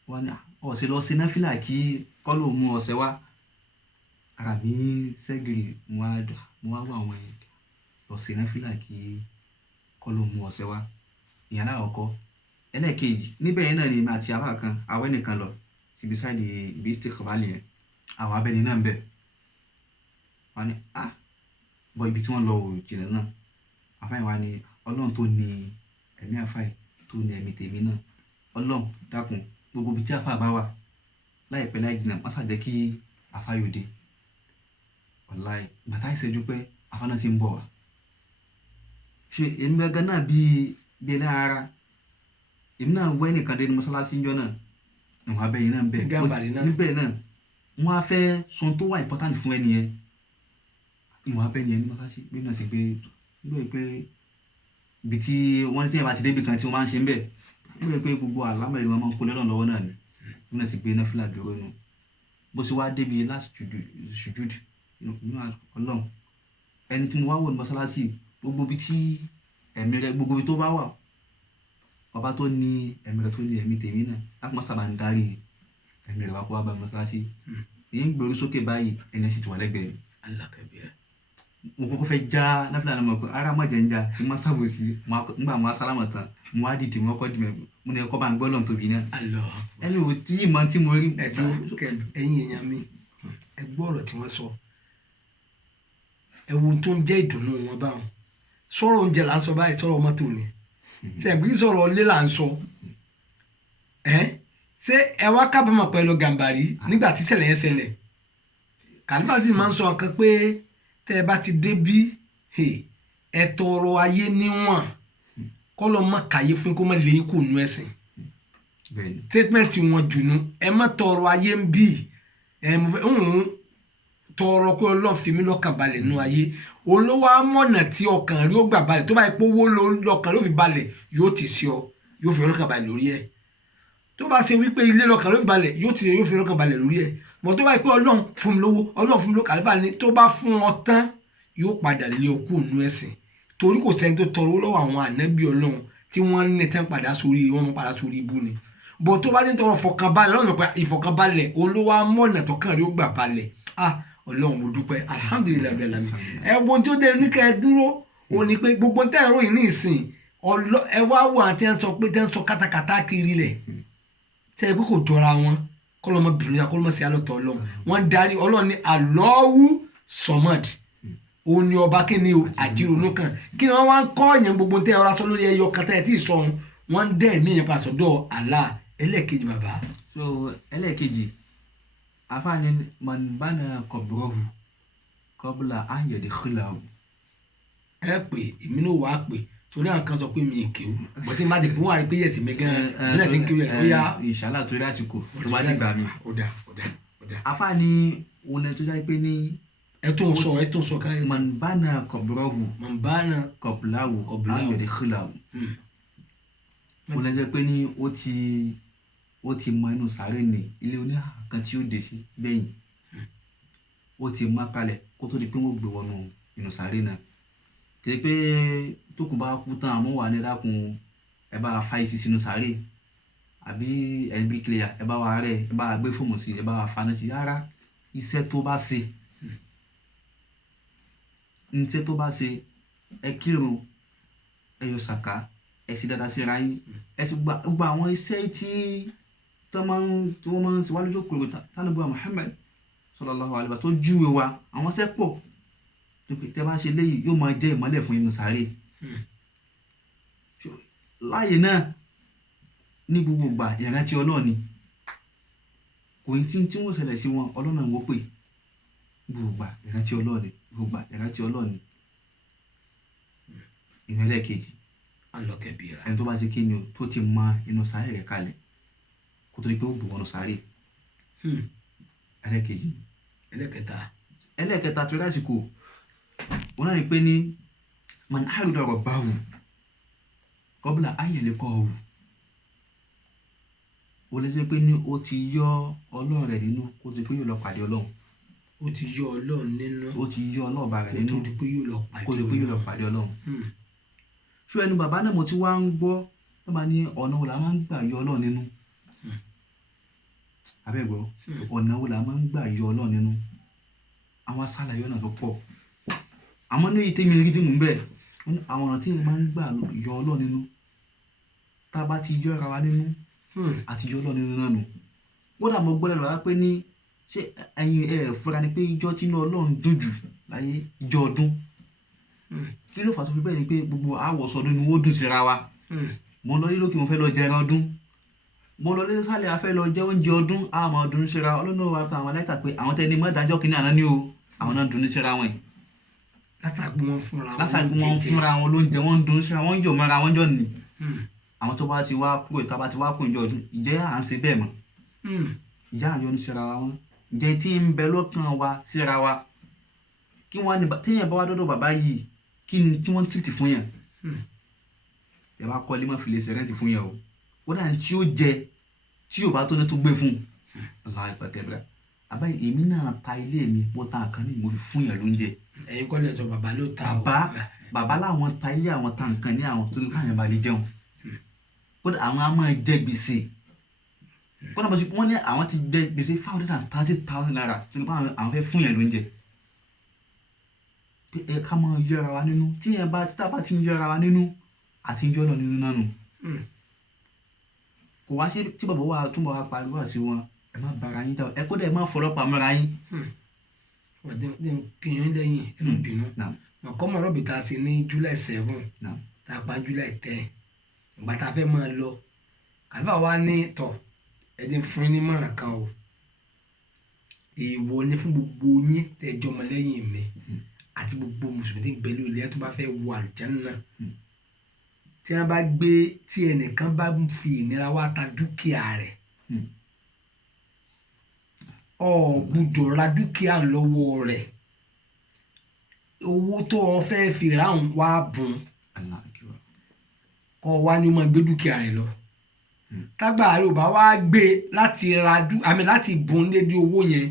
wọn ni ọ̀sẹ̀ lọ sí náfìlà kí kọ́ ló mú ọṣẹ wá ara mi ṣẹ́gìrì mo wá wà àwọn yẹn lọ sí náfìlà kí kọ́ ló mú ọṣẹ wá ìyẹn náà ọkọ ẹlẹ́ẹ̀kejì níbẹ̀ yẹn náà ni àti àbá kan àwọn ẹnìkan lọ síbi sáìdì ibi istikbali yẹn àwọn abẹ́ni náà ń bẹ̀ wọn ni bọ ibi tí wọ́n lọ òòrùn jìnnà náà àfáyín wa ni Ọlọ́run tó ní ẹ̀mí àfáì tó ní ẹ̀mí tèmi náà Ọlọ́run dákun gbogbo ibi tí àfáà bá wà láìpẹ́ láì jìnnà wọ́n ṣàjẹ́ kí àfáà yóò dé wàláì bàtà ìṣẹ́jú pé àfáà náà ti ń bọ̀ wá ṣe èmi gẹ́gẹ́ náà bí ẹlẹ́ ara èmi náà wọ ẹnìkan dé ní mọ́ṣáláṣí ńjọ́ náà ìwọ̀n abẹ́yìn náà ń bẹ̀ níbẹ̀ náà wọ́n á fẹ́ sun tó wà important fún ẹni yẹn ìwọ̀n abẹ́ni ẹni mọ́ṣáláṣí bí náà sì pé nígbà pé ibi tí wọ́n ti yẹn bá ti débi kan tí wọ́n máa ń ṣe ń bẹ̀ nígbà pé gbogbo àlámọ̀ ìlú wọn máa ń kó lọ́nà lọ́wọ́ náà ni bí náà sì gbé náà fìlà dúró nù bó ṣe wá débi láti ṣùjúd nínú Ọlọ́run ẹni tí mo wá wò ní mọ́ṣáláṣí gbogbo ibi tí ẹ̀mí rẹ gbogbo ibi tó bá wà ọba tó ní ẹ̀mí rẹ tó ní ẹ̀mí tèmi náà láti mọ́ sábà ń darí ẹ̀mí rẹ wá kó wá bá mọ́ṣáláṣí èyí ń gbèrú sókè báyìí ẹni sì tún wà lẹ́gbẹ̀ẹ́ alákẹ́bíyà mo kọ́kọ́ fẹ́ já náfìlà náà mọ̀ pé ara má jẹ́ ń já ní má sábò sí nígbà mo sálámà tán mo wá dìde mo kọ́ dìmẹ̀ mo ní ẹ̀kọ́ bá ń gbọ́ lọ́n tóbi náà ẹni ò tí ì mọ tí mo rí. ẹ̀yin èèyàn mi ẹ gbọ́ ọ̀rọ̀ tí wọ́n sọ ẹ wo tó ń jẹ́ ìdùnnú wọn báwọn sọ̀rọ̀ oúnjẹ là ń sọ báyìí sọ̀rọ̀ mọ́tò ni sẹ̀gbí sọ̀rọ̀ ilé là ń sọ ṣé ẹ wá kábàámọ̀ pẹ̀lú gàmbàrí nígbà tí ṣẹlẹ̀ yẹn ṣẹlẹ̀ kàlífà sì máa ń sọ ọ̀kan pé tẹ́ ẹ bá ti dé bí ẹ tọrọ ayé níwọ̀n kọ́ lọ́ mọ̀ káyé fún kó má lè kó nu ẹ̀sìn statement wọn jùnú ẹ má tọrọ ayé ń bì tọrọ pé Ọlọ́run fi mí lọ́kàn balẹ̀ nú ayé òun ló wá mọ̀nà tí ọkàn rí ó gbà balẹ̀ tó bá yẹ pé owó lọ́kàn ló fi balẹ̀ yóò ti sí ọ yóò fi ọlọ́kàn balẹ̀ lórí ẹ̀ tó bá ṣe wípé ilé lọ́kàn ló balẹ̀ yóò fi lọ́kàn balẹ̀ lórí ẹ̀ bọ́ tó bá yẹ pé ọlọ́run fún mi lówó ọlọ́run fún mi lówó kàlífà ni tó bá fún ọ tán yóò padà lé ọ kúrò nínú ẹ̀sìn torí kò sẹ́ni tó tọrọ lọ́wọ́ àwọn ànábì ọlọ́run tí wọ́n ní tán padà sórí wọn padà sórí ibú ni bọ́ tó bá ti tọrọ ìfọ̀kànbalẹ̀ ọlọ́run pé ìfọ̀kànbalẹ̀ olówó amọ̀nà tọkàn rí ó gbà balẹ̀ ọlọ́run mo dúpẹ́ alihamudulilayi bẹ́ẹ̀ lami ẹ̀wọ̀n tí ó dé ní kẹ́ ẹ dúró ó ní pé gbogbo tẹ́ ẹ̀rọ yìí ní ìsìn ẹ wá wọ àti ẹ̀ ń sọ pé tẹ́ ń sọ kátàkátà kiri lẹ̀ tẹ́ ẹ pé kò jọra wọn kọlọmọ bìnrin ya kọlọmọ sí alọtọ ọlọ́run wọn darí ọlọ́run ní alọ́wù sọmọd òun ni ọba kí ni o àjírònú kan kí ni wọn wá ń kọ́ yẹn gbogbo tẹ́ ọ̀rọ̀ aṣọ lórí ẹyọ kan tẹ́ ẹ tí ì sọ wọn dẹ́ ní ìyẹn pàṣọ dọ́ Allah ẹlẹ́ẹ̀kejì bàbá. so ẹlẹ́ẹ̀kejì afaani manbana kọbúrọ́hù kọbúlà ayẹ̀dẹ̀ xìlàwù. ẹ pè èmi náà wàá pè torí àwọn kan sọ pé mi ì kéwù bọ́tí má dé pé wọ́n á rí pé yẹ̀sì mi gan-an nílẹ̀ tí ń kéwù yẹn ó yá. ìṣàlá tó rí àsìkò tó bá dìgbà mi. ó dà. afaani wọn tó jáde pé ní. ẹ tó sọ káyọ̀. manbana kọbúrọ́hù kọbúláwù ayẹ̀dẹ̀ xìlàwù. wọn jẹ́ pé ní ó ti mọ inú sàárè ní ilé oníhà kan tí ó dé sí gbẹ̀yìn ó ti mọ kalẹ̀ kó tó di pé wọ́n gbé wọnú inú sàárè náà kìí pé tó kù bá kú tán àmọ́ wà ní dákun ẹ bá fa isi sínú sàárè àbí ẹbí kílẹ̀yà ẹ bá wa rẹ̀ ẹ bá wa gbé fóòmù sí ẹ bá wa faná sí rárá iṣẹ́ tó bá ṣe ẹ kírun ẹ yọ sàká ẹ sì dáadáa síra yín ẹ sì gba àwọn iṣẹ́ tí wọ́n máa ń ṣe wá lójú kòrò tánàbíwá Muhammad sallallahu alaihi wa tó júwe wa àwọn iṣẹ́ pọ̀ tẹ bá ṣe léyìí yóò máa jẹ́ ìmọ́lẹ̀ fún inú sáré láàyè náà ní gbogbo ìgbà ìrántí ọlọ́ọ̀ni kò ní tí wọ́n ṣẹlẹ̀ sí wọn ọlọ́nà ń wọ́pẹ́ gbogbo ìgbà ìrántí ọlọ́ọ̀ni ìrẹ́lẹ̀ kejì alọ́kẹ́bìrà ẹni tó bá ti kí ni o tó ti mọ inú sáré rẹ̀ kalẹ̀ kó tó di pé ó bù wọnú sáré ẹlẹ́kejì ẹlẹ́kẹta tó lásìkò wọn náà ní pé ní man àrùdà ọ̀rọ̀ báwù kọ́bùlà ayẹ̀lẹ̀ kọ́ ọ̀wù ó lè jẹ́ pé ní ó ti yọ ọlọ́run rẹ̀ nínú kó tó di pé yóò lọ pàdé ọlọ́run ó ti yọ ọlọ́run nínú ó ti yọ ọlọ́run bá rẹ̀ nínú kó tó di pé yóò lọ pàdé ọlọ́run ṣó ẹnu bàbá náà mo ti wá ń gbọ́ tó máa ní ọ̀nà wo la máa ń gbà yọ ọlọ́run nínú abẹ́gbọ́ ọ̀nà wo la máa ń gbà yọ ọlọ́run nínú àwọn sálàyé ọ̀nà tó pọ̀ àmọ́ ní ìtẹ́mi rí dìmú bẹ́ẹ̀ àwọn ọ̀nà tí wọ́n máa ń gbà yọ ọlọ́run nínú tá a bá ti yọ ara wa nínú àti yọ ọlọ́run nínú náà nù wọ́n dà mọ́ gbọ́dọ̀ lọ́wọ́ pé ní ṣé ẹ̀yin ẹ̀ fúra ni pé ìjọ tí inú ọlọ́run dùn jù láyé ìjọ ọdún kí ló fà tó fi bẹ́ẹ̀ ni pé gbogbo àwọ̀sọ ọdún ni wọ́n dùn síra wa mo lọ yí lókè mo fẹ́ lọ jẹran ọdún mo lọ lé sálẹ̀ afẹ́ lọ jẹ oúnjẹ ọdún àwọn ọdún síra ọlọ́run wa pa àwọn aláìka pé àwọn tẹ́ni mọ́ ìdájọ́ kìíní àná ni o àwọn náà dùn síra wọn látàgbé wọn fúnra wọn lóúnjẹ wọn dùn síra wọn jọ mọ́ra wọn jọ nì àwọn tó bá ti wá kúrò ìta bá ti wá kúrò ìjọ ọdún ìjẹ́ à ń ṣe bẹ́ẹ̀ mọ́ ìjà àjọ ní síra wa wọn ìjẹ́ tí ń bẹ lọ́kàn wa síra wa kí wọ́n ní téèyàn bá wá dọ́dọ̀ bàbá yìí kí wọ́n tìrìtì fún yàn ẹ bá kọ́lé má fi lè ṣe rẹ́ǹtì fún yàn o ó dà ní tí ó jẹ tí yóò bá tó ní tó gbé fún aláwọ̀ ìpàkẹ́bẹ̀rẹ̀ àbáyé èmi náà ta ilé mi mo ta nǹkan ní mo fi fún yàn lóúnjẹ. ẹ̀yin kọ́lé ẹ̀jọ̀ bàbá ló ta o. bàbá làwọn ta ilé àwọn ta nǹkan ní àwọn tó ní káyọ̀ bá lè jẹun ó dà àwọn á máa jẹ gbèsè kọ́nà bó ṣe wọ́n ní àwọn ti jẹ gbèsè 530,000 naira tó ní àwọn fẹ́ fún yàn lóúnjẹ ẹ ká máa yọ ara wa nínú tí yẹn bá tí tábà ti ń yọ ara wa nínú àti ń yọ lọ nínú náà nù kò wá sí tí bàbá wa túnbọ̀ wá pariwo àti wọn ẹ má bara yín jà ẹ kó dẹ̀ ẹ má fọlọ́pàá mọ́ra yín. kìnyín lẹ́yìn ẹ má bínú ọkọ mọ̀ rọ́bì tá a ti ní July 7 tá a pa July 10 ìgbà tá a fẹ́ máa lọ àbá wa ní tọ̀ ẹ ti fún ní mọ̀ràn kan o èèwọ̀ ni fún gbogbo yín tẹ̀jọ́ ọmọlẹ́yìn mi àti gbogbo mùsùlùmí pẹ̀lú ilé tó bá fẹ́ wọ àlùjánnà tí wọ́n bá gbé tí ẹnìkan bá fi ìnira wá ta dúkìá rẹ̀ o gbọ́dọ̀ ra dúkìá lọ́wọ́ rẹ̀ owó tó o fẹ́ fi ráhùn wá bùn kọ́ wa ni o máa gbé dúkìá rẹ̀ lọ tágbà rẹ ò bá wá gbé láti láti bùn dédé owó yẹn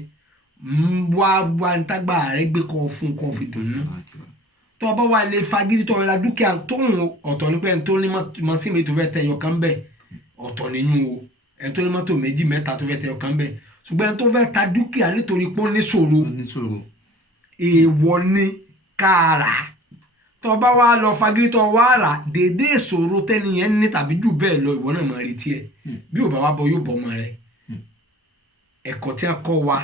wá ní tágbà rẹ gbé kọ́ fún kọ́ fi dùn ún tó o bá wà lè fagídí tó o ra dúkìá tóun ọ̀tọ̀ ní pé ẹni tó ní mọ́tò mi tó fẹ́ tẹ ẹyọ kan bẹ́ẹ̀ ọ̀tọ̀ nínú o ẹni tó ní mọ́tò méjì mẹ́ta tó fẹ́ tẹ ẹyọ kan bẹ́ẹ̀ ṣùgbọ́n ẹni tó fẹ́ ta dúkìá nítorí pé ó ní ṣòro èèwọ̀ ni káàrà tó o bá wá lọ fagídí tó o wá rà déédé ìṣòro tẹ́niyẹn ní tàbí jù bẹ́ẹ̀ lọ ìwọ náà máa retí ẹ bí ò bá wá bọ yóò bọ ọmọ rẹ ẹ̀kọ́ tí a kọ́ wa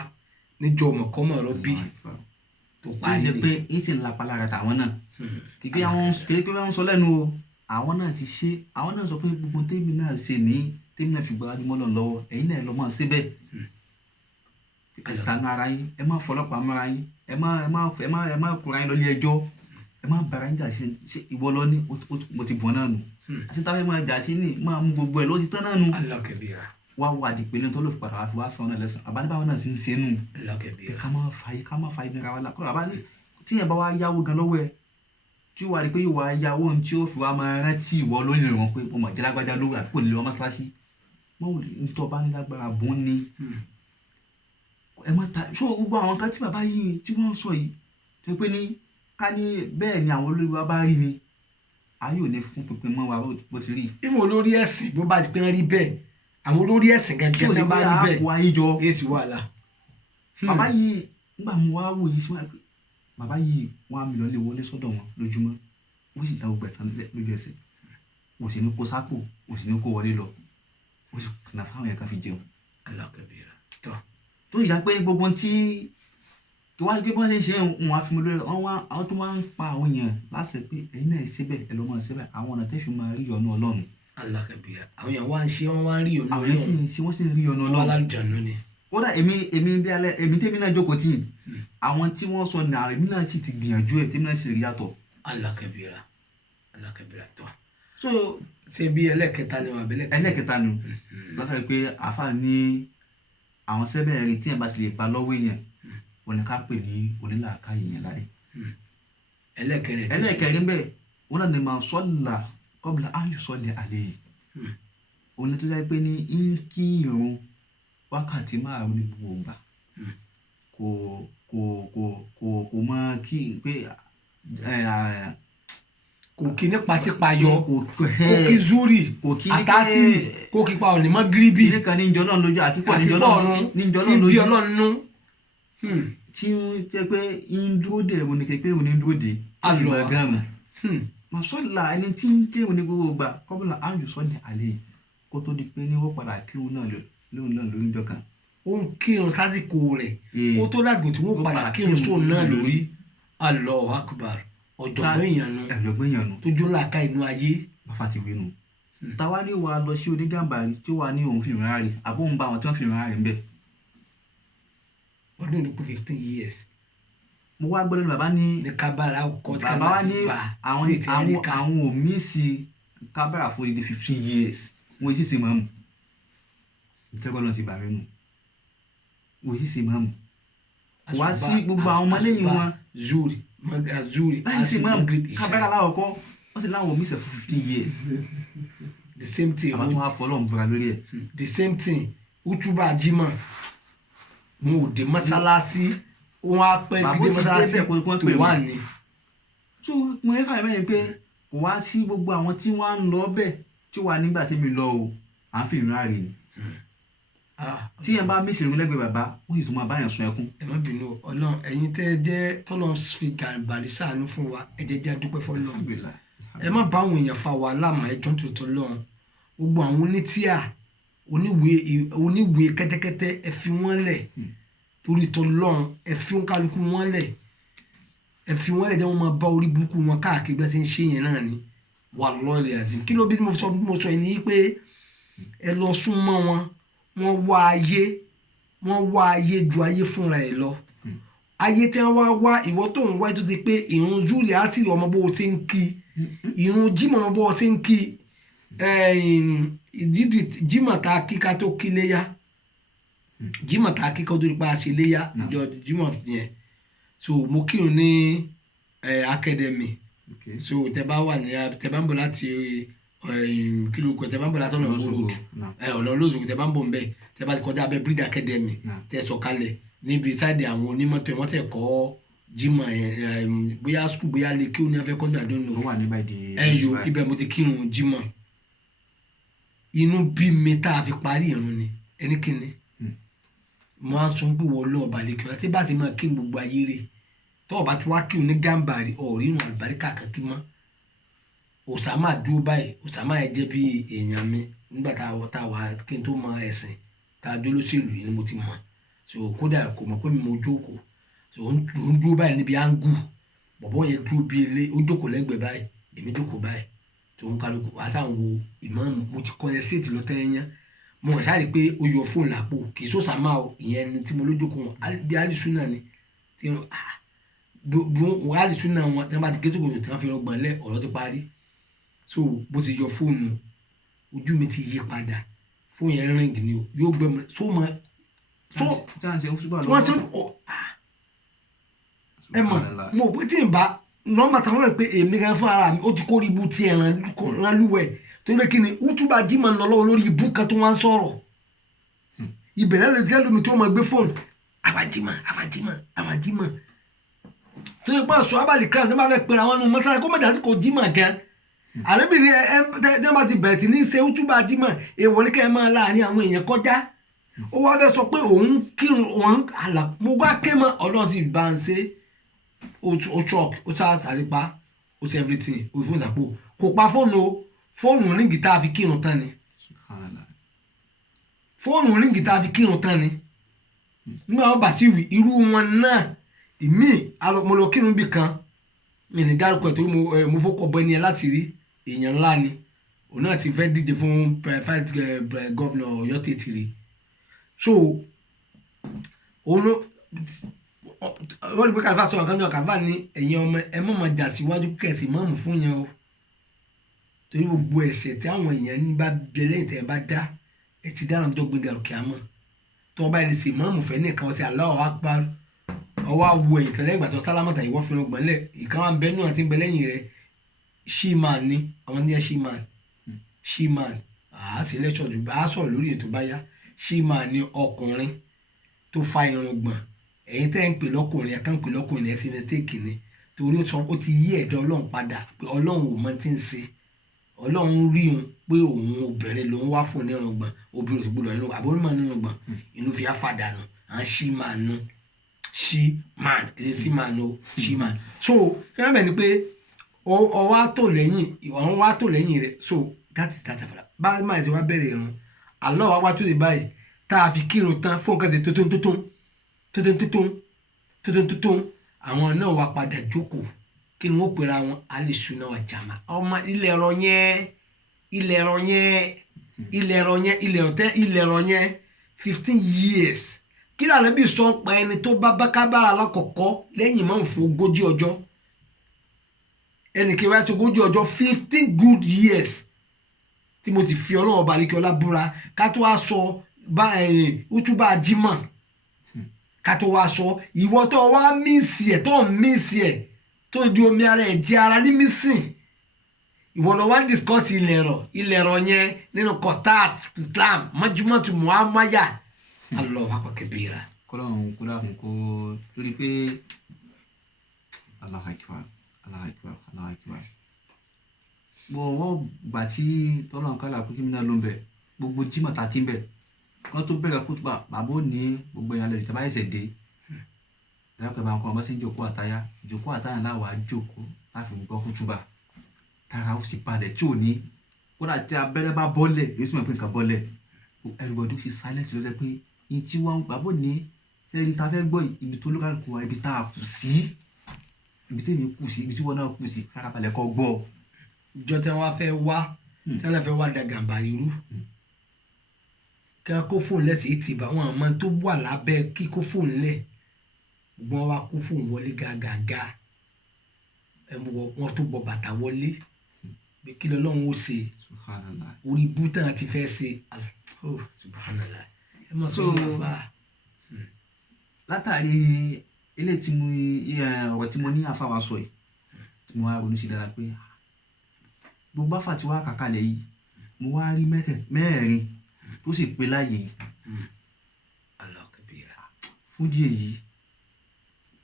níjọ ọmọkọ́mọ̀ rọ bí tó tí ó ṣe pé ń sì ń lapa lára tàwọn náà kíkẹ́ àwọn sọ lẹ́nu o àwọn náà ti ṣe àwọn náà sọ pé gbogbo tèmi náà ṣe ní tèmi náà fi gbáradì mọ́ lọ́n lọ́wọ́ ẹ̀yin náà lọ́ máa ṣe bẹ́ẹ̀ ẹ ṣàánú ara yín ẹ má fọlọ́pàá mọ́ra yín ẹ má kóra yín lọ ilé ẹjọ́ ẹ má bára yín jà ṣe ìwọ lọ ní mo ti bọ̀ náà nù àti táwọn ẹ máa jà sí ní máa mú gbogbo ẹ ló ti tán náà nù wá wà di pé ní tó ló fi padà wá fi wá sọ ọ́nà lẹ́sàn àbádébáwọn náà sì ń ṣe nù ká má fa yín nira wa la kọ́ra àbá tíyẹn bá wá yáwó gan lọ́wọ́ ẹ tí wàá rí pé yóò wá yáwó ohun tí ó fi wá máa rántí ìwọ lóyún wọn pé mo mọ̀ jẹ́ lágbájá lówó àbí kò ní lọ mọ́ṣáláṣí mọ́ nítorí ọba ní lágbára bùn ni ẹ má ta ṣó gbogbo àwọn kan tí bàbá yìí tí wọ́n sọ yìí tó pé ní ká ní bẹ́ẹ̀ ni àwọn olórí wa bá rí ni ayé ò ní fún pínpín mọ́ wa bó ti rí. ìmọ̀ olórí ẹ̀sìn bó bá ti pín rí bẹ́ẹ̀ àwọn olórí ẹ̀sìn gẹ́gẹ́ tí wọ́n bá rí bẹ́ẹ̀ èsì wàhálà. bàbá yìí nígbà mo wá wò yìí sí wọn bàbá yìí wọn á mi lọ lé wọlé sọ́dọ̀ wọn lójúmọ́ wọ́n sì dáwọ́ gbẹ̀tàn lójú ẹsẹ̀ wọ́n sì ní kó sápò wọ́n sì ní kó wọlé lọ wọ́n sì kànáà fáwọn yẹn ká fi jẹun. alákẹ́bíyà tó ìyá pé gbogbo tí tó wá gbé bọ́n ṣe ń ṣe wọn á fi mi lórí àwọn tó máa ń pa àwọn èèyàn láṣẹ pé ẹ̀yin náà ṣe bẹ́ẹ̀ ẹ lọ́ máa ṣe bẹ́ẹ̀ àwọn ọ̀nà tẹ́ fi máa rí ọ̀nà Ọlọ́run. alákẹ́bíyà àwọn èèyàn wá ń ṣe wọ́n wá ń rí ọ̀nà àwọn èèyàn wọ́n sì ń rí ọ̀nà Ọlọ́run. alálùjànnú ni. kódà èmi tèmi náà jókòó tì í àwọn tí wọ́n sọ ní àrèmí náà sì ti gbìyànjú ẹ̀ tèmi náà sì rí yàtọ̀. alákẹ́bíyà tó. so ṣe bí ẹlẹ́kẹta ni wọn àbẹ́lẹ̀. ẹlẹ́kẹta ni látàrí pé àáfàá ní àwọn sẹ́bẹ̀ rí tí ẹ̀ bá ti lè ba lọ́wọ́ èèyàn wọn ni ká pè ní onílàáká èèyàn láyé. ẹlẹ́kẹrin bẹ́ẹ̀ wọn náà ní máa sọ́ọ̀là kọ́bìlà áyù sọ́ọ̀lì àlẹ́ yìí òun tó dáa pé ní ń kí irun wákàtí márùn ní gbogbo ìgbà kò máa kí pé kò kí ní pàṣípàyọ kò kí zuri àtàsírì kò kí pa ọ̀nì mọ́ gíríbì nìkan ní ìjọ náà lójú àkíkọ̀ ní ìjọ náà lójú bí ọlọ́run nú. tí ó jẹ́ pé ń dúró dé ẹ̀rọ ní kékeré òní dúró dé àlọ́ gánà mọ̀sọ́là ẹni tí ń tẹ́ òní gbogbo gbà kọ́bùlà áyù sọ́jà àlẹ́ kó tó di pé ní wọ́n padà kírun náà lóun náà lórí ìjọ kan. ó ń kírun sásìkò rẹ̀ kó tó dàgbò tí wọ́n padà kírun sóun náà lórí Allahu Akbar ọ̀jọ̀gbọ́n èèyàn tó jó làákà inú ayé. bàbá ti wí nù. táwa ní wàá lọ sí onígàmbàrí tí wàá ní òun fìrìn àárẹ̀ àbóhùn bá àwọn tí wọ́n fìrìn àárẹ̀ ń bẹ̀. ọdún ìlú kù 15 years. mo wá gbọ́dọ̀ ní bàbá ní. ní kábàárà ọkọ tí bàbá wa ní àwọn ò mí sí kábàárà fún ibi 15 years wọ́n ti ṣe mọ́mù. ìtẹ́kọ̀ọ́ náà ti bàrẹ̀ nù. wọ́n ti ṣe mọ́mù. wá sí gbogbo àwọn ọmọlẹ́yìn wọn. zuri láì ṣe mọ́mù kábàárà láwọ̀kọ́ wọ́n ti láwọn ò mí sẹ̀ fún 15 years. the same thing. àwọn tó wá fọlọ́ ń búra lórí ẹ̀. the same thing utuba jimá mo ò dé mọ́sálásí wọn á pẹ́ gbé mọ́sálásí tó wà ní. so mo ẹ fàyè mẹ́rin pé kò wá sí gbogbo àwọn tí wọ́n á ń lọ bẹ́ẹ̀ tí wà nígbà tí mi lọ o à ń fi ìrìn àárẹ̀ ni. tí yẹn bá mísìlì lẹ́gbẹ̀ẹ́ bàbá ó sì tún máa báyàn sun ẹkún. ẹ má bínú Ọlọ́run ẹ̀yin tẹ́ ẹ jẹ́ tọ́lọ́ fi gàrìbàrì ṣàánú fún wa ẹ jẹ́ jẹ́ adúpẹ́ fọ́lọ́run ẹ má bá àwọn èèyàn fa wàhálà mọ́ ẹjọ́ tuntun lọ́run gbogbo àwọn onítíà oníwèé kẹ́tẹ́kẹ́tẹ́ ẹ fi wọ́n lẹ̀ torí tọ́lọ́run ẹ fi wọn kálukú wọ́n lẹ̀ jẹ́ wọ́n máa bá orí burúkú wọn káàkiri bí wọ́n ti ń ṣe yẹn náà ni wallahi azim kí ló bí mo sọ yìí ni pé ẹ lọ súnmọ́ wọn wọ́n wá ayé ju ayé fúnra ẹ̀ lọ ayé tí wọ́n wá ìwọ tó ń wá tó ti pé ìrun júlẹ̀ á sì ọmọ bó o ti ń kí ìrun jímọ̀ ọmọ bó o ti ń kí jímọ̀ tá a kí ká tó kí léyà jímọ̀ tá a kí ká tó pa ṣe léyà ìjọ jímọ̀ yẹn so mo kírun ní academy so tẹ bá ń bọ̀ láti kí ló kọ tẹ bá ń bọ̀ látọ̀nà ìwòrò ọ̀nà olóòzùkú tẹ bá ń bọ̀ ń bẹ̀ tẹ bá ti kọjá abẹ́ Breed Academy tẹ sọ̀kalẹ̀ níbi sáìdì àwọn onímọ́tò wọ́n tẹ̀ kọ́ jimá bóyá skul bóyá lè kí ó ní afẹ́ kọ́ńtà àdónù ó wà ní báyìí ẹ̀yọ ibẹ̀ mo ti kírun jimá inú bí mi tá a fi parí ìrun ni ẹni kíni mo á sọ pé wọ́n lọ́ọ̀ balẹ̀ kí wọ́n ti bá ti máa kí gbogbo ayé rè tọ́ọ̀ bá ti wá kí ní gàmbàrí ọ̀rínú àlùbáríkà kankan mọ́ Osama dúró báyìí Osama yẹn jẹ́ bí èèyàn mi nígbà tá a wà kí n tó mọ ẹ̀sìn tá a dó lóṣèlú yìí ni mo ti mọ̀ so kódà kò mọ̀ pé mi mo jókòó so ó ń dúró báyìí níbi áńgù bọ̀bọ̀ yẹn dúró bí ilé ó jókòó lẹ́gbẹ̀ẹ́ báyìí èmi jókòó báyìí tó ń kálukú àtàwọn wo ìmáàmù mo ti kọ́ ẹ síìtì lọ́tẹ́ yẹn mo kàn sáré pé ó yọ fóònù lápò kì í sọ́sàmà ìyẹn ni tí mo lójókòó bí alìsúnà ni tí alìsúnà wọn tí wọ́n bá ti gé tó gbòòrò tí wọ́n fi rọgbọ̀n lẹ̀ ọ̀rọ̀ ti parí so bó ti yọ fóònù ojú mi ti yí padà fóònù yẹn rìn gìnì o yóò gbẹ mọ so mọ so wọ́n ti ẹ mọ̀ mo pé tí n bá nọ́mbà táwọn rẹ̀ pé èmi kan fún ara mi ó ti kórìí ibú tiẹ̀ rán lúwẹ̀ tó lé kí ni útúbà jimá ń lọ lọ́wọ́ lórí ibú kan tó wá ń sọ̀rọ̀ ìbẹ̀rẹ̀ lè jẹ́ lómi tó máa gbé fóònù àwàjímà tó yẹ pé aṣọ abàlì kan tó máa fẹ́ pera wọn nù mọ́tàlá kó mẹ́ta sí kò jímà gan àlébìnrin ẹ bá ti bẹ̀rẹ̀ sí ní ṣe útúbà jimá èèwọ̀ ní kẹ́ ẹ máa láàrin àwọn èèyàn kọjá ó wá fẹ́ sọ pé òun kírun òun àlà mo wá ké mọ́ ọlọ́run ti bá ń ṣe ó shock ó sá sàlépa ó ṣe everything ó fún ìsàpò kò pa fóònù ríngì tá a fi kírun tán ni fóònù ríngì tá a fi kírun tán ni nígbà wọn bá sí wí irú wọn náà ìmí mo lọ kírun bì kan mi ní dárúkọ ẹ̀ torí mo fọkọ bọ ẹni ẹ láti rí èèyàn ńlá ni òun náà ti fẹ́ díje fún private governor Ọ̀yọ́ tètè rí so òun ló wọ́n rí pé kàlífà sọ̀rọ̀ kan náà kàlífà ní ẹ̀yin ọmọ ẹ mọ̀ máa jà síwájú kẹ̀sì mọ́ọ̀mù fún yẹn o torí gbogbo ẹ̀ṣẹ̀ tí àwọn èèyàn ní bá bẹ lẹ́yìn tẹ́ ẹ bá dá ẹ ti dára tó gbẹdẹ òkè àmọ́ tó ọba ẹni sì mọ́ọ̀mù fẹ́ nìkan ọ̀sẹ̀ Allahu Akbar ọwọ́ awo ẹ̀yìn tẹ́lẹ̀ ìgbà tó sálámọ̀tà ìwọ́ fi ọgbọ̀n lẹ̀ ìkan wà ń bẹ nù àti ń bẹ lẹ́yìn rẹ̀ ṣíman ni àwọn ní ẹ ṣíman àásì lẹ́ṣọ̀ jù bá a sọ̀rọ̀ lórí ètò báyá ṣíman ni ọkùnrin tó fa irun gbọ̀n ẹ̀yin tẹ́ ń pè lọ́kùnrin ẹ̀ka ń pè lọ́kùnrin ẹ̀ sí ní téèkì ni torí ó ti yí ẹ̀dá ọlọ́run padà pé ọlọ́run ò mọ tí ń ṣe ọlọ́run rí un pé òun obìnrin ló ń wá fún nínú gbọ̀n obìnrin tó gbọdọ̀ nínú àbórímọ̀ nínú gbọ̀n inú fi àfàdànù à ń ṣíman kìí ṣíman o ṣíman so fẹ́ràn bẹ́ẹ̀ ni pé ọwọ́ àtò lẹ́yìn rẹ̀ so that is that bá a máa ṣe wá bẹ̀rẹ̀ irun àlọ́ wa wá tó lè báyìí tá a fi kírun tán fún nǹkan tẹ tótó àwọn náà wá padà jókòó kí ni wọ́n pera wọn alìsúná wa jàmá ọmọ ilẹ̀ ẹ̀rọ yẹn 15 years kí ni àlẹ́ bí sọ pa ẹni tó bá bákábára alákọ̀ọ́kọ́ lẹ́yìn máa ń fún 40 ọjọ́ ẹnì kí wáyé tó 40 ọjọ́ 15 good years tí mo ti fi ọlọ́run ọba àlekí ọlá búra ká tó wá sọ útúbà jímọ̀ ká tó wá sọ ìwọ tó wá mísì ẹ̀ tó di omi ara ẹ̀ jẹ́ ara ní mísìn ìwọ lọ wá discuss ilẹ̀ ẹ̀rọ yẹn nínú kọ̀tà Islam mọ́júmọ́tò muhammadu Allahu akbar kabira. kọ́lọ́hún kó dáhùn kó lórí pé Allahu akbar gbọ́wọ́ gbà tí tọ́lọ́hún kálá kó kí mi náà ló ń bẹ̀ gbogbo jímọ̀ tá a ti ń bẹ̀ wọ́n tó bẹ̀rẹ̀ kútùbà bàbá ò ní gbogbo ìyàlẹ̀ rẹ̀ tẹ́bá ẹ̀sẹ̀ dé ìdáàpẹ̀ bá ń kọ́ ọmọ sí ìjòkó àtáyà láwàá jókòó láti gbọ́ kútùbà tára ó sì balẹ̀ tí ò ní kódà tí abẹ́rẹ́ bá bọ́lẹ̀ yóò sì mọ̀ pé nǹkan bọ́lẹ̀ everybody sì silent ló jẹ́ pé yín tí wọ́n bàbá ò ní ẹni tá a fẹ́ gbọ́ ibi tó lókàn kó wa ibi tá a kù sí ibi tèmi kù sí ibi tí wọ́n náà kù sí kárabalẹ̀ kọ́ gbọ́. ìjọ tí wọ́n fẹ́ wá tí wọ́n fẹ́ wá dàgàmbà irú kí wọ́n kó fóònù lẹ́sìn ìtìbà wọn àmọ́ tó wà lábẹ́ kíkó fóònù lẹ̀ gbọ́n wá kó fóònù wọlé gàgàgà wọ́n tó bọ bàtà wọlé bí kí lọ́lọ́run ó ṣe orí bútàn àti fẹ́ ṣe subhanallah ẹ mọ̀ sọ wọn fà. látàrí ilé tí mo ọ̀rọ̀ tí mo ní àfàwà sọ yìí tí mo wá ronú sí dára pé gbogbo àfà tí wàá kàkalẹ̀ yìí mo wá rí mẹ́rin tó sì pé láàyè fún díẹ̀ yìí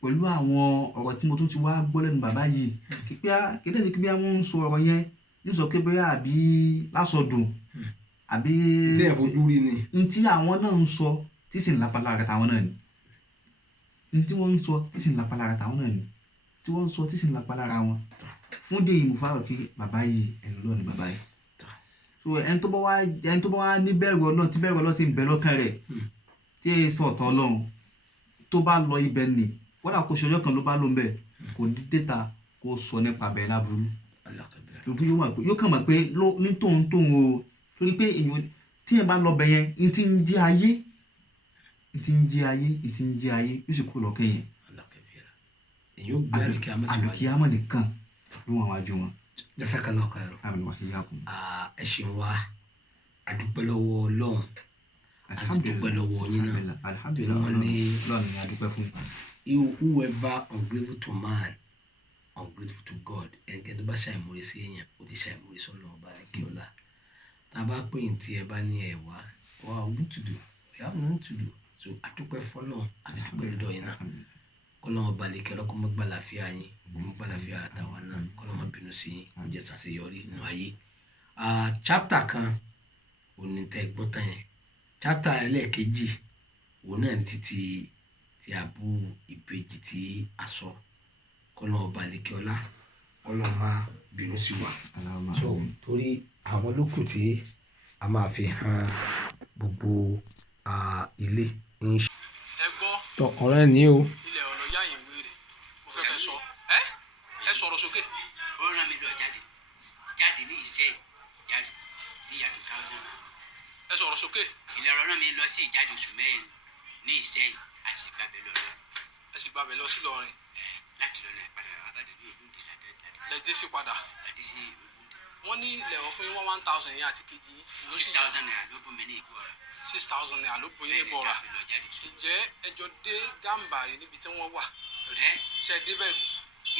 pẹ̀lú àwọn ọ̀rọ̀ tí mo tún ti wá gbọ́ lẹ́nu bàbá yìí kíkẹ́ sí kíkẹ́ wọ́n ń sọ ọ̀rọ̀ yẹn ní sọ pé bóyá àbí lásọdùn àbí tí ẹ fojú rí ni n tí àwọn náà ń sọ tí sì ń lápá lára tàwọn náà ni n tí wọ́n ń sọ tí sì ń lápá lára tàwọn náà ni tí wọ́n ń sọ tí sì ń lápá lára wọn fún díẹ̀ yìí mo fà rọ̀ pé bàbá yìí ẹni lọ́ọ̀ ni bàbá yìí so ẹni tó bá wá ní bẹ̀rù Ọlọ́run tí bẹ̀rù Ọlọ́run sì ń bẹ lọ́kàn rẹ̀ tí èyí sọ̀tọ̀ Ọlọ́run tó bá lọ ibẹ̀ ni kódà kó ṣọjọ́ kan ló bá ló ń bẹ̀ kò ní déta kó sọ nípa bẹ̀ láburú yóò kàn mọ̀ pé ní tóun o torí pé èèyàn tí ẹ̀ bá lọ bẹ̀ yẹn ní ti ń jẹ́ ayé yóò sì kó lọ́kẹ́ yẹn èyàn gbé àlùkìyámọ̀ nìkan ló wọn wájú wọn. Jazakallahu khairan. àmì wà sí yàkùn. ẹ ṣeun wa àdúpẹ́ lọ́wọ́ Ọlọ́run àdúpẹ́ lọ́wọ́ yín náà torí wọ́n ní lọ́ọ̀nù ni àdúpẹ́ fún. whoever ungrateful to man ungrateful to God ẹnikẹ́ni tó bá ṣàìmọ̀re sí èèyàn ó ti ṣàìmọ̀re sọ́nà ọba akíọ́lá tá a bá pè ní tí ẹ bá ní ẹ wá what to do we have nothing to do so àdúpẹ́ fọ́nà àti àdúpẹ́ lọ́dọ̀ yín náà kọ́lọ́mọ balẹ̀ kí ọlọ́kọ́ mọ́ gbàlàfíà yín mọ́ gbàlàfíà àtàwọn náà kọ́lọ́mọ bínú sí yín kó jẹ́ ṣàṣeyọrí nínú ayé. chapter kan òní tẹ́ gbọ́ tán yẹn chapter ẹlẹ́ẹ̀kejì òun náà ti ti àbú ìbejì tí a sọ kọ́lọ́mọ balẹ̀ kí ọlá kọ́lọ́mọ bínú sí wa. so torí àwọn olókùn tí a máa fi hàn gbogbo ilé ń ṣe. ẹ gbọ́ tọ ọ̀rọ̀ ẹ̀ ní o. ilẹ̀ ọ̀nà yá yẹn wéèrè mo fẹ́ kẹ́ sọ ẹ sọ̀rọ̀ sókè. ó rán mi lọ jáde ní ìṣe jáde ní ìyá 2000. ẹ sọ̀rọ̀ sókè. ìlọrọ rán mi lọ sí ìjáde oṣù mẹ́rin ní ìṣe àṣìgbàbẹ lọ́rọ̀. ẹ sì gbàbẹ̀ lọ sí Ìlọrin. láti lọ náà padà abájọ ní Ògúndé lẹ dé sí padà. láti sí Ògúndé. wọ́n ní ilẹ̀ ọ̀ fún yín 1000 yẹn àti kejì yín. 6000 naira ló bọ́ mi ní ìgbọ́ ọ̀rọ̀. 6000 naira ló bóyin ní bọ̀ọ̀rà. ǹjẹ́ ẹjọ́ dé Gàmbàrí níbi tí wọ́n wà. ṣe débẹ̀ rí.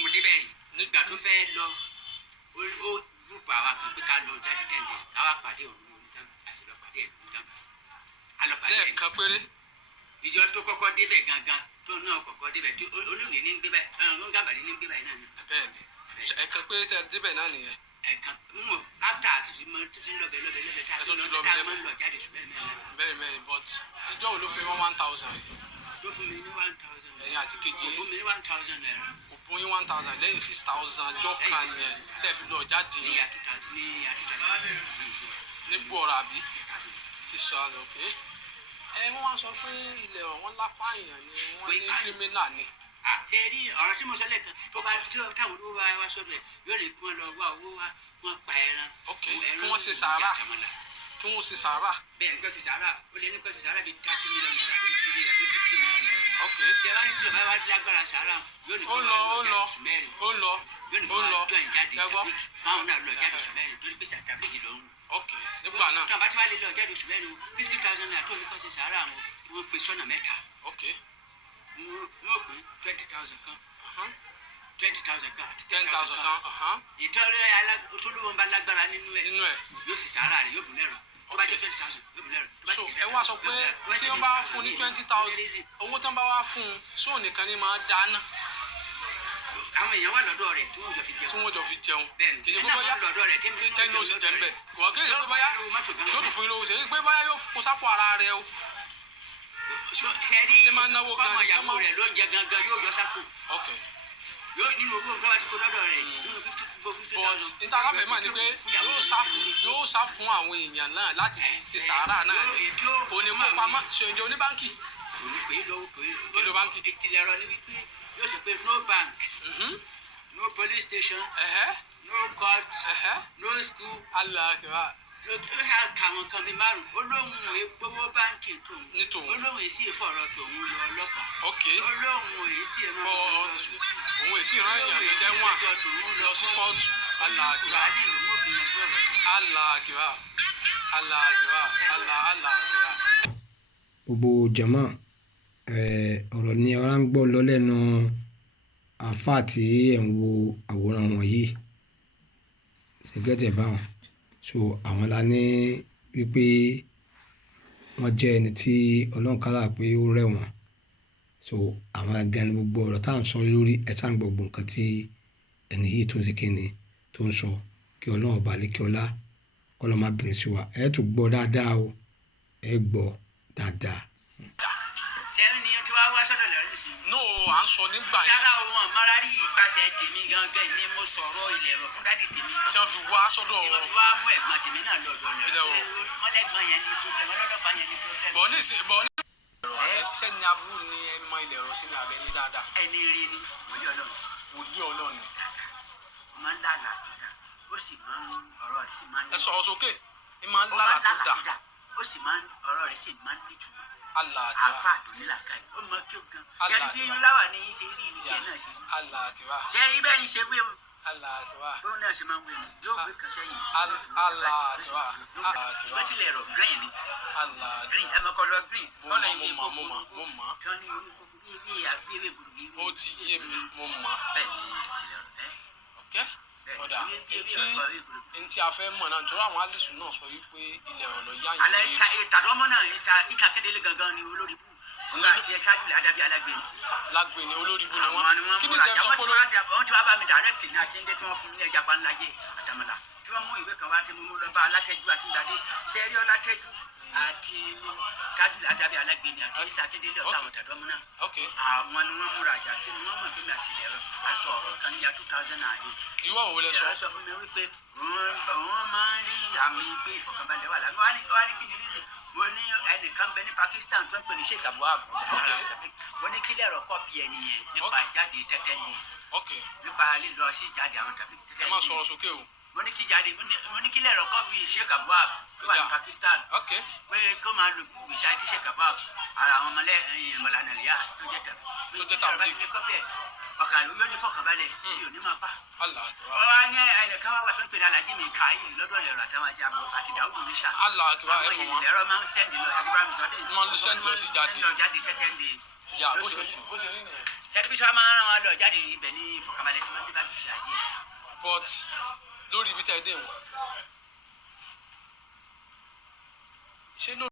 mo débẹ̀ rí nígbà tó fẹ́ lọ ó gúrùpù àwa kan pé ká lọ jáde 10 days àwa pàdé òun ní Gàmbàrí àti lọ pàdé ẹ̀ ní Gàmbàrí. lẹ́ẹ̀kan péré. ìjọ tó kọ́kọ́ débẹ̀ gangan tó náà kọ́kọ́ débẹ̀ tí olóògbé ní gbé báyìí Gàmbàrí ní gbé báyìí náà ni. bẹ́ẹ̀ni ẹ̀kan péré tẹ débẹ̀ náà nìyẹn. ẹ̀kan mọ̀ after àti títí lọ́bẹ̀ tá a ti lọ tá a máa ń lọ jáde ṣùgbọ́n bẹ́ẹ̀ni but ìjọ wo ló fi 1000 rí. tó fún mi ní 1000. ẹ̀yin àti kejì ó fún mi ní 1000 naira. kò bún yín 1000 lẹ́yìn 6000 jọ kan yẹn tẹ́ fi lọ jáde ní yẹn. ìyá 2000. ní gbọ́ọ̀rọ̀ àbí 6000 ok. wọ́n wá sọ pé ilẹ̀ ọ̀rọ̀ wọn lápá èèyàn ni wọ́n ní kírímínà ni. ṣe rí ọ̀rọ̀ tí mo sọ lẹ́ẹ̀kan tó bá táwọn olówó wá sọ́dọ̀ ẹ̀ yóò lè kí wọ́n lọ wá owó wá wọ́n pa ẹran. ok kí wọ́n ṣe sàárà kí wọ́n ṣe sàárà. bẹ́ẹ̀ ni kí wọ́n ṣe sàárà ó lè ní kí wọ́n ṣe sàárà bíi 30 million naira àbí 50 million naira. ok ṣe wá ní tí o bá wá lágbára sàárà yóò ní kí wọ́n lọ jáde oṣù mẹ́rin. ó lọ yóò ní kí wọ́n lọ jọyìn jáde fáwọn náà lọ jáde oṣù mẹ́rin torí pé sàtàbíyì lọ ń. ok nígbà náà. tí wọ́n bá ti wá lè lọ jáde oṣù mẹ́rin 50,000 naira tó ní kí wọ́n ṣe sàárà wọn wọ́n pe sọ́nà mẹ́ta. ok wọ́n pè 20,000 kan 20,000 kan àti 10,000 kan. ìtọ́lẹ̀ olówó ń bá lágbára nínú ẹ̀ nínú ẹ̀. yóò sì sàárà rẹ̀ yóò bù lẹ́rọ tó bá jẹ́ 20,000 yóò bù lẹ́rọ. so ẹ wá sọ pé tí wọ́n bá fún ní 20,000 owó tí wọ́n bá wá fún un sóò nìkan ni máa dáná. àwọn èèyàn wà lọ́dọ̀ rẹ̀ tí wọ́n jọ fi jẹun. tí wọ́n jọ fi jẹun. bẹ́ẹ̀ni kì í ṣe pé bóyá lọ́dọ̀ rẹ̀ tẹ́ni ó sì jẹ́ ń bẹ̀. kò kí n ṣe pé bóyá yóò tún fún yín lówó ṣe é pé bóyá yóò kó sápò ara rẹ o. ṣe máa náwó gan ni ìyàwó rẹ̀ ló ń jẹ gangan yóò yọ sápò. ok yóò nínú owó nǹkan bá ti kó lọ́dọ̀ rẹ̀ nínú 50,000. but níta alábẹ̀ mà ní pé yóò sá fún àwọn èèyàn náà láti fi ṣe sàárà náà ni kò ní kó pamọ́ ṣèǹjẹ oníbáǹkì. Èlò báńkì. Ìtìlẹ̀rọ ni wípé yóò sọ pé no bank, no police station, no court, no school. alákẹ́wà. Ó yà kà wọn kan bíi márùn-ún. Olóhùn ègbówó báńkì tòun. ní tòun. Olóhùn èsì ìfọ̀rọ̀ tòun lọ ọlọ́pàá. ok. Olóhùn èsì ìran òun èsì ìran èèyàn ní sẹ́wọ̀n lọ sí kóòtù. alákẹ́wà. alákẹ́wà. alákẹ́wà. alákẹ́wà. gbogbo jama ọ̀rọ̀ ni ọ̀rá ń gbọ́ lọ lẹ́nu àáfàá tí ẹ̀ ń wo àwòrán wọn yìí ṣègẹ́tẹ̀ báwọn so àwọn la ní wípé wọ́n jẹ́ ẹni tí ọlọ́run kálá pé ó rẹ̀ wọ́n so àwọn gan ni gbogbo ọ̀rọ̀ tá à ń sọ lórí ẹ̀ tá à ń gbogbo nǹkan tí ẹni yìí tó ń ṣe kíni tó ń sọ kí ọlọ́run ọba lè kí ọlá kọ́lọ́ má bínú sí wa ẹ̀ tún gbọ́ dáadáa o ẹ̀ gbọ́ dáadáa. sẹ́yìn ni tí wàá wá sọ́dọ̀ lọ́rùn sí. no à ń sọ nígbà yẹn. yàrá wọn márárì ìpàṣẹ tèmi gangan ni mo sọ̀rọ̀ ilẹ̀ ẹ̀rọ fún dádì tèmi. tí wọ́n fi wá sọ́dọ̀ tí wọ́n fi wá mú ẹ̀gbọ́n tèmi náà lọ́dọ̀ lọ. wọ́n lẹ́gbọ́n yẹn ní problem ọlọ́dọ̀pá yẹn ní problem. bọ̀ ní sẹ́ni aburú ni ẹ mọ ilẹ̀ ẹ̀rọ sí ní abẹ́ ní dáadáa. ẹni rí ni wòlíì ọlọ́run. wòlíì ọlọ́run ni. ó máa ń lálà tó dà ó sì máa ń ọ̀rọ̀ rẹ̀ sì máa ń. ẹ sọ̀rọ̀ sókè ẹ máa ń lálà tó dà. ó sì máa ń ọ̀rọ̀ rẹ̀ sì máa ń nítumọ̀. Alaakiba. àfa àdúnilà káyì ó mọ kí o gan. yẹn bí láwà ní í ṣe rí ìlíjẹ náà ṣe rí. Alaakiba. ṣé ibẹ̀ yìí ṣe wé o. Alaakiba. bóun náà ṣe máa ń wé mi yóò wé kan sẹ́yìn. Alaakiba. wọ́n tilẹ̀ rọ̀ green ni. Alaakiba. green ẹ mọ kọlọ green. kọlọ mo mọ̀. kí wọ́n ní bí àgbéwé gbòdògbé. ó ti yé mi mo mọ̀. bẹ́ẹ̀ ni tilẹ̀ rọ̀ ẹ́. ọ̀kẹ́ ọ̀dà ntí a fẹ́ mọ̀ náà nítorí àwọn alẹ́sù náà sọ wípé ilẹ̀ ọ̀nà yá yẹn. alẹ́ ìtàdọ́mọ náà ìta kédele gangan ni olórí bù. ọ̀gá àti ẹ̀ka jùlọ adábí alágbèéni. lágbèéni olórí bù ni wọ́n. kí ni ìjẹun sọ pé wọ́n ti wá bá mi direct ní akíndé tí wọ́n fún mi ní ẹja panilajẹ àtàmàlà tí wọ́n mú ìwé kan wá tí mo mú lọ bá alátẹ́jú akíndadé sẹ́rí ọlátẹ́jú àti kájùlọ adábí alágbèéni àti ìsà kédele ọ̀gá àwọn ìtàdọ́mọ náà. àwọn ni wọ́n múra àjà sí ni wọ́n mọ̀ pé mi àti ilẹ̀ rọ aṣọ ọ̀rọ̀ kan níyà 2008. ìwọ wo lẹ sọ. ìyàrá sọ fún mi wípé wọ́n máa ń rí àmì pé ìfọ̀kànbalẹ̀ wà lágbó wá ní kí ni rí sí mo ní ẹnìkan bẹ ní Pakistan tó ń pè ní Sheikh Abu Abu wọ́n ní kílẹ̀ rọ̀ kọ́pì ẹni yẹn nípa ìjáde tẹ́tẹ́ news nípa lílọ sí ìjáde àwọn tàbí tẹ́tẹ́ news. ẹ má sọ̀rọ̀ sókè o. mo ní kílẹ̀ rọ̀ kọ́pì Sheikh Abu Abu tó wà ní Pakistan pé kó máa lo gbèsè àti Sheikh Abu Abu ara àwọn mọ̀lánàlẹ́yà tó jẹ́ tàbí ọkàn yóò ní fọkànbalẹ̀ yóò ní máa bá. ọ̀rọ̀ ní ẹnìkan wà tó ń pè ní Alhaji Mikael lọ́dọ̀ ẹ̀rọ àtàwọn ajá àbọ̀ àti Dawudu Nisha. àwọn èèyàn ẹ̀rọ máa ń sẹ́ndì lọ Ibrahim Sọ́dẹ̀. máa ń lo sẹ́ndì lọ sí jáde. lọ jáde 10 days. bó ṣe rí nìyẹn. tẹlifíṣàn máa ń rán wọn lọ jáde ibẹ̀ ní ìfọkànbalẹ̀ tí wọ́n dé bá gbèsè ayé. but lórí ibi tẹ́ ẹ dé wọn ṣé ló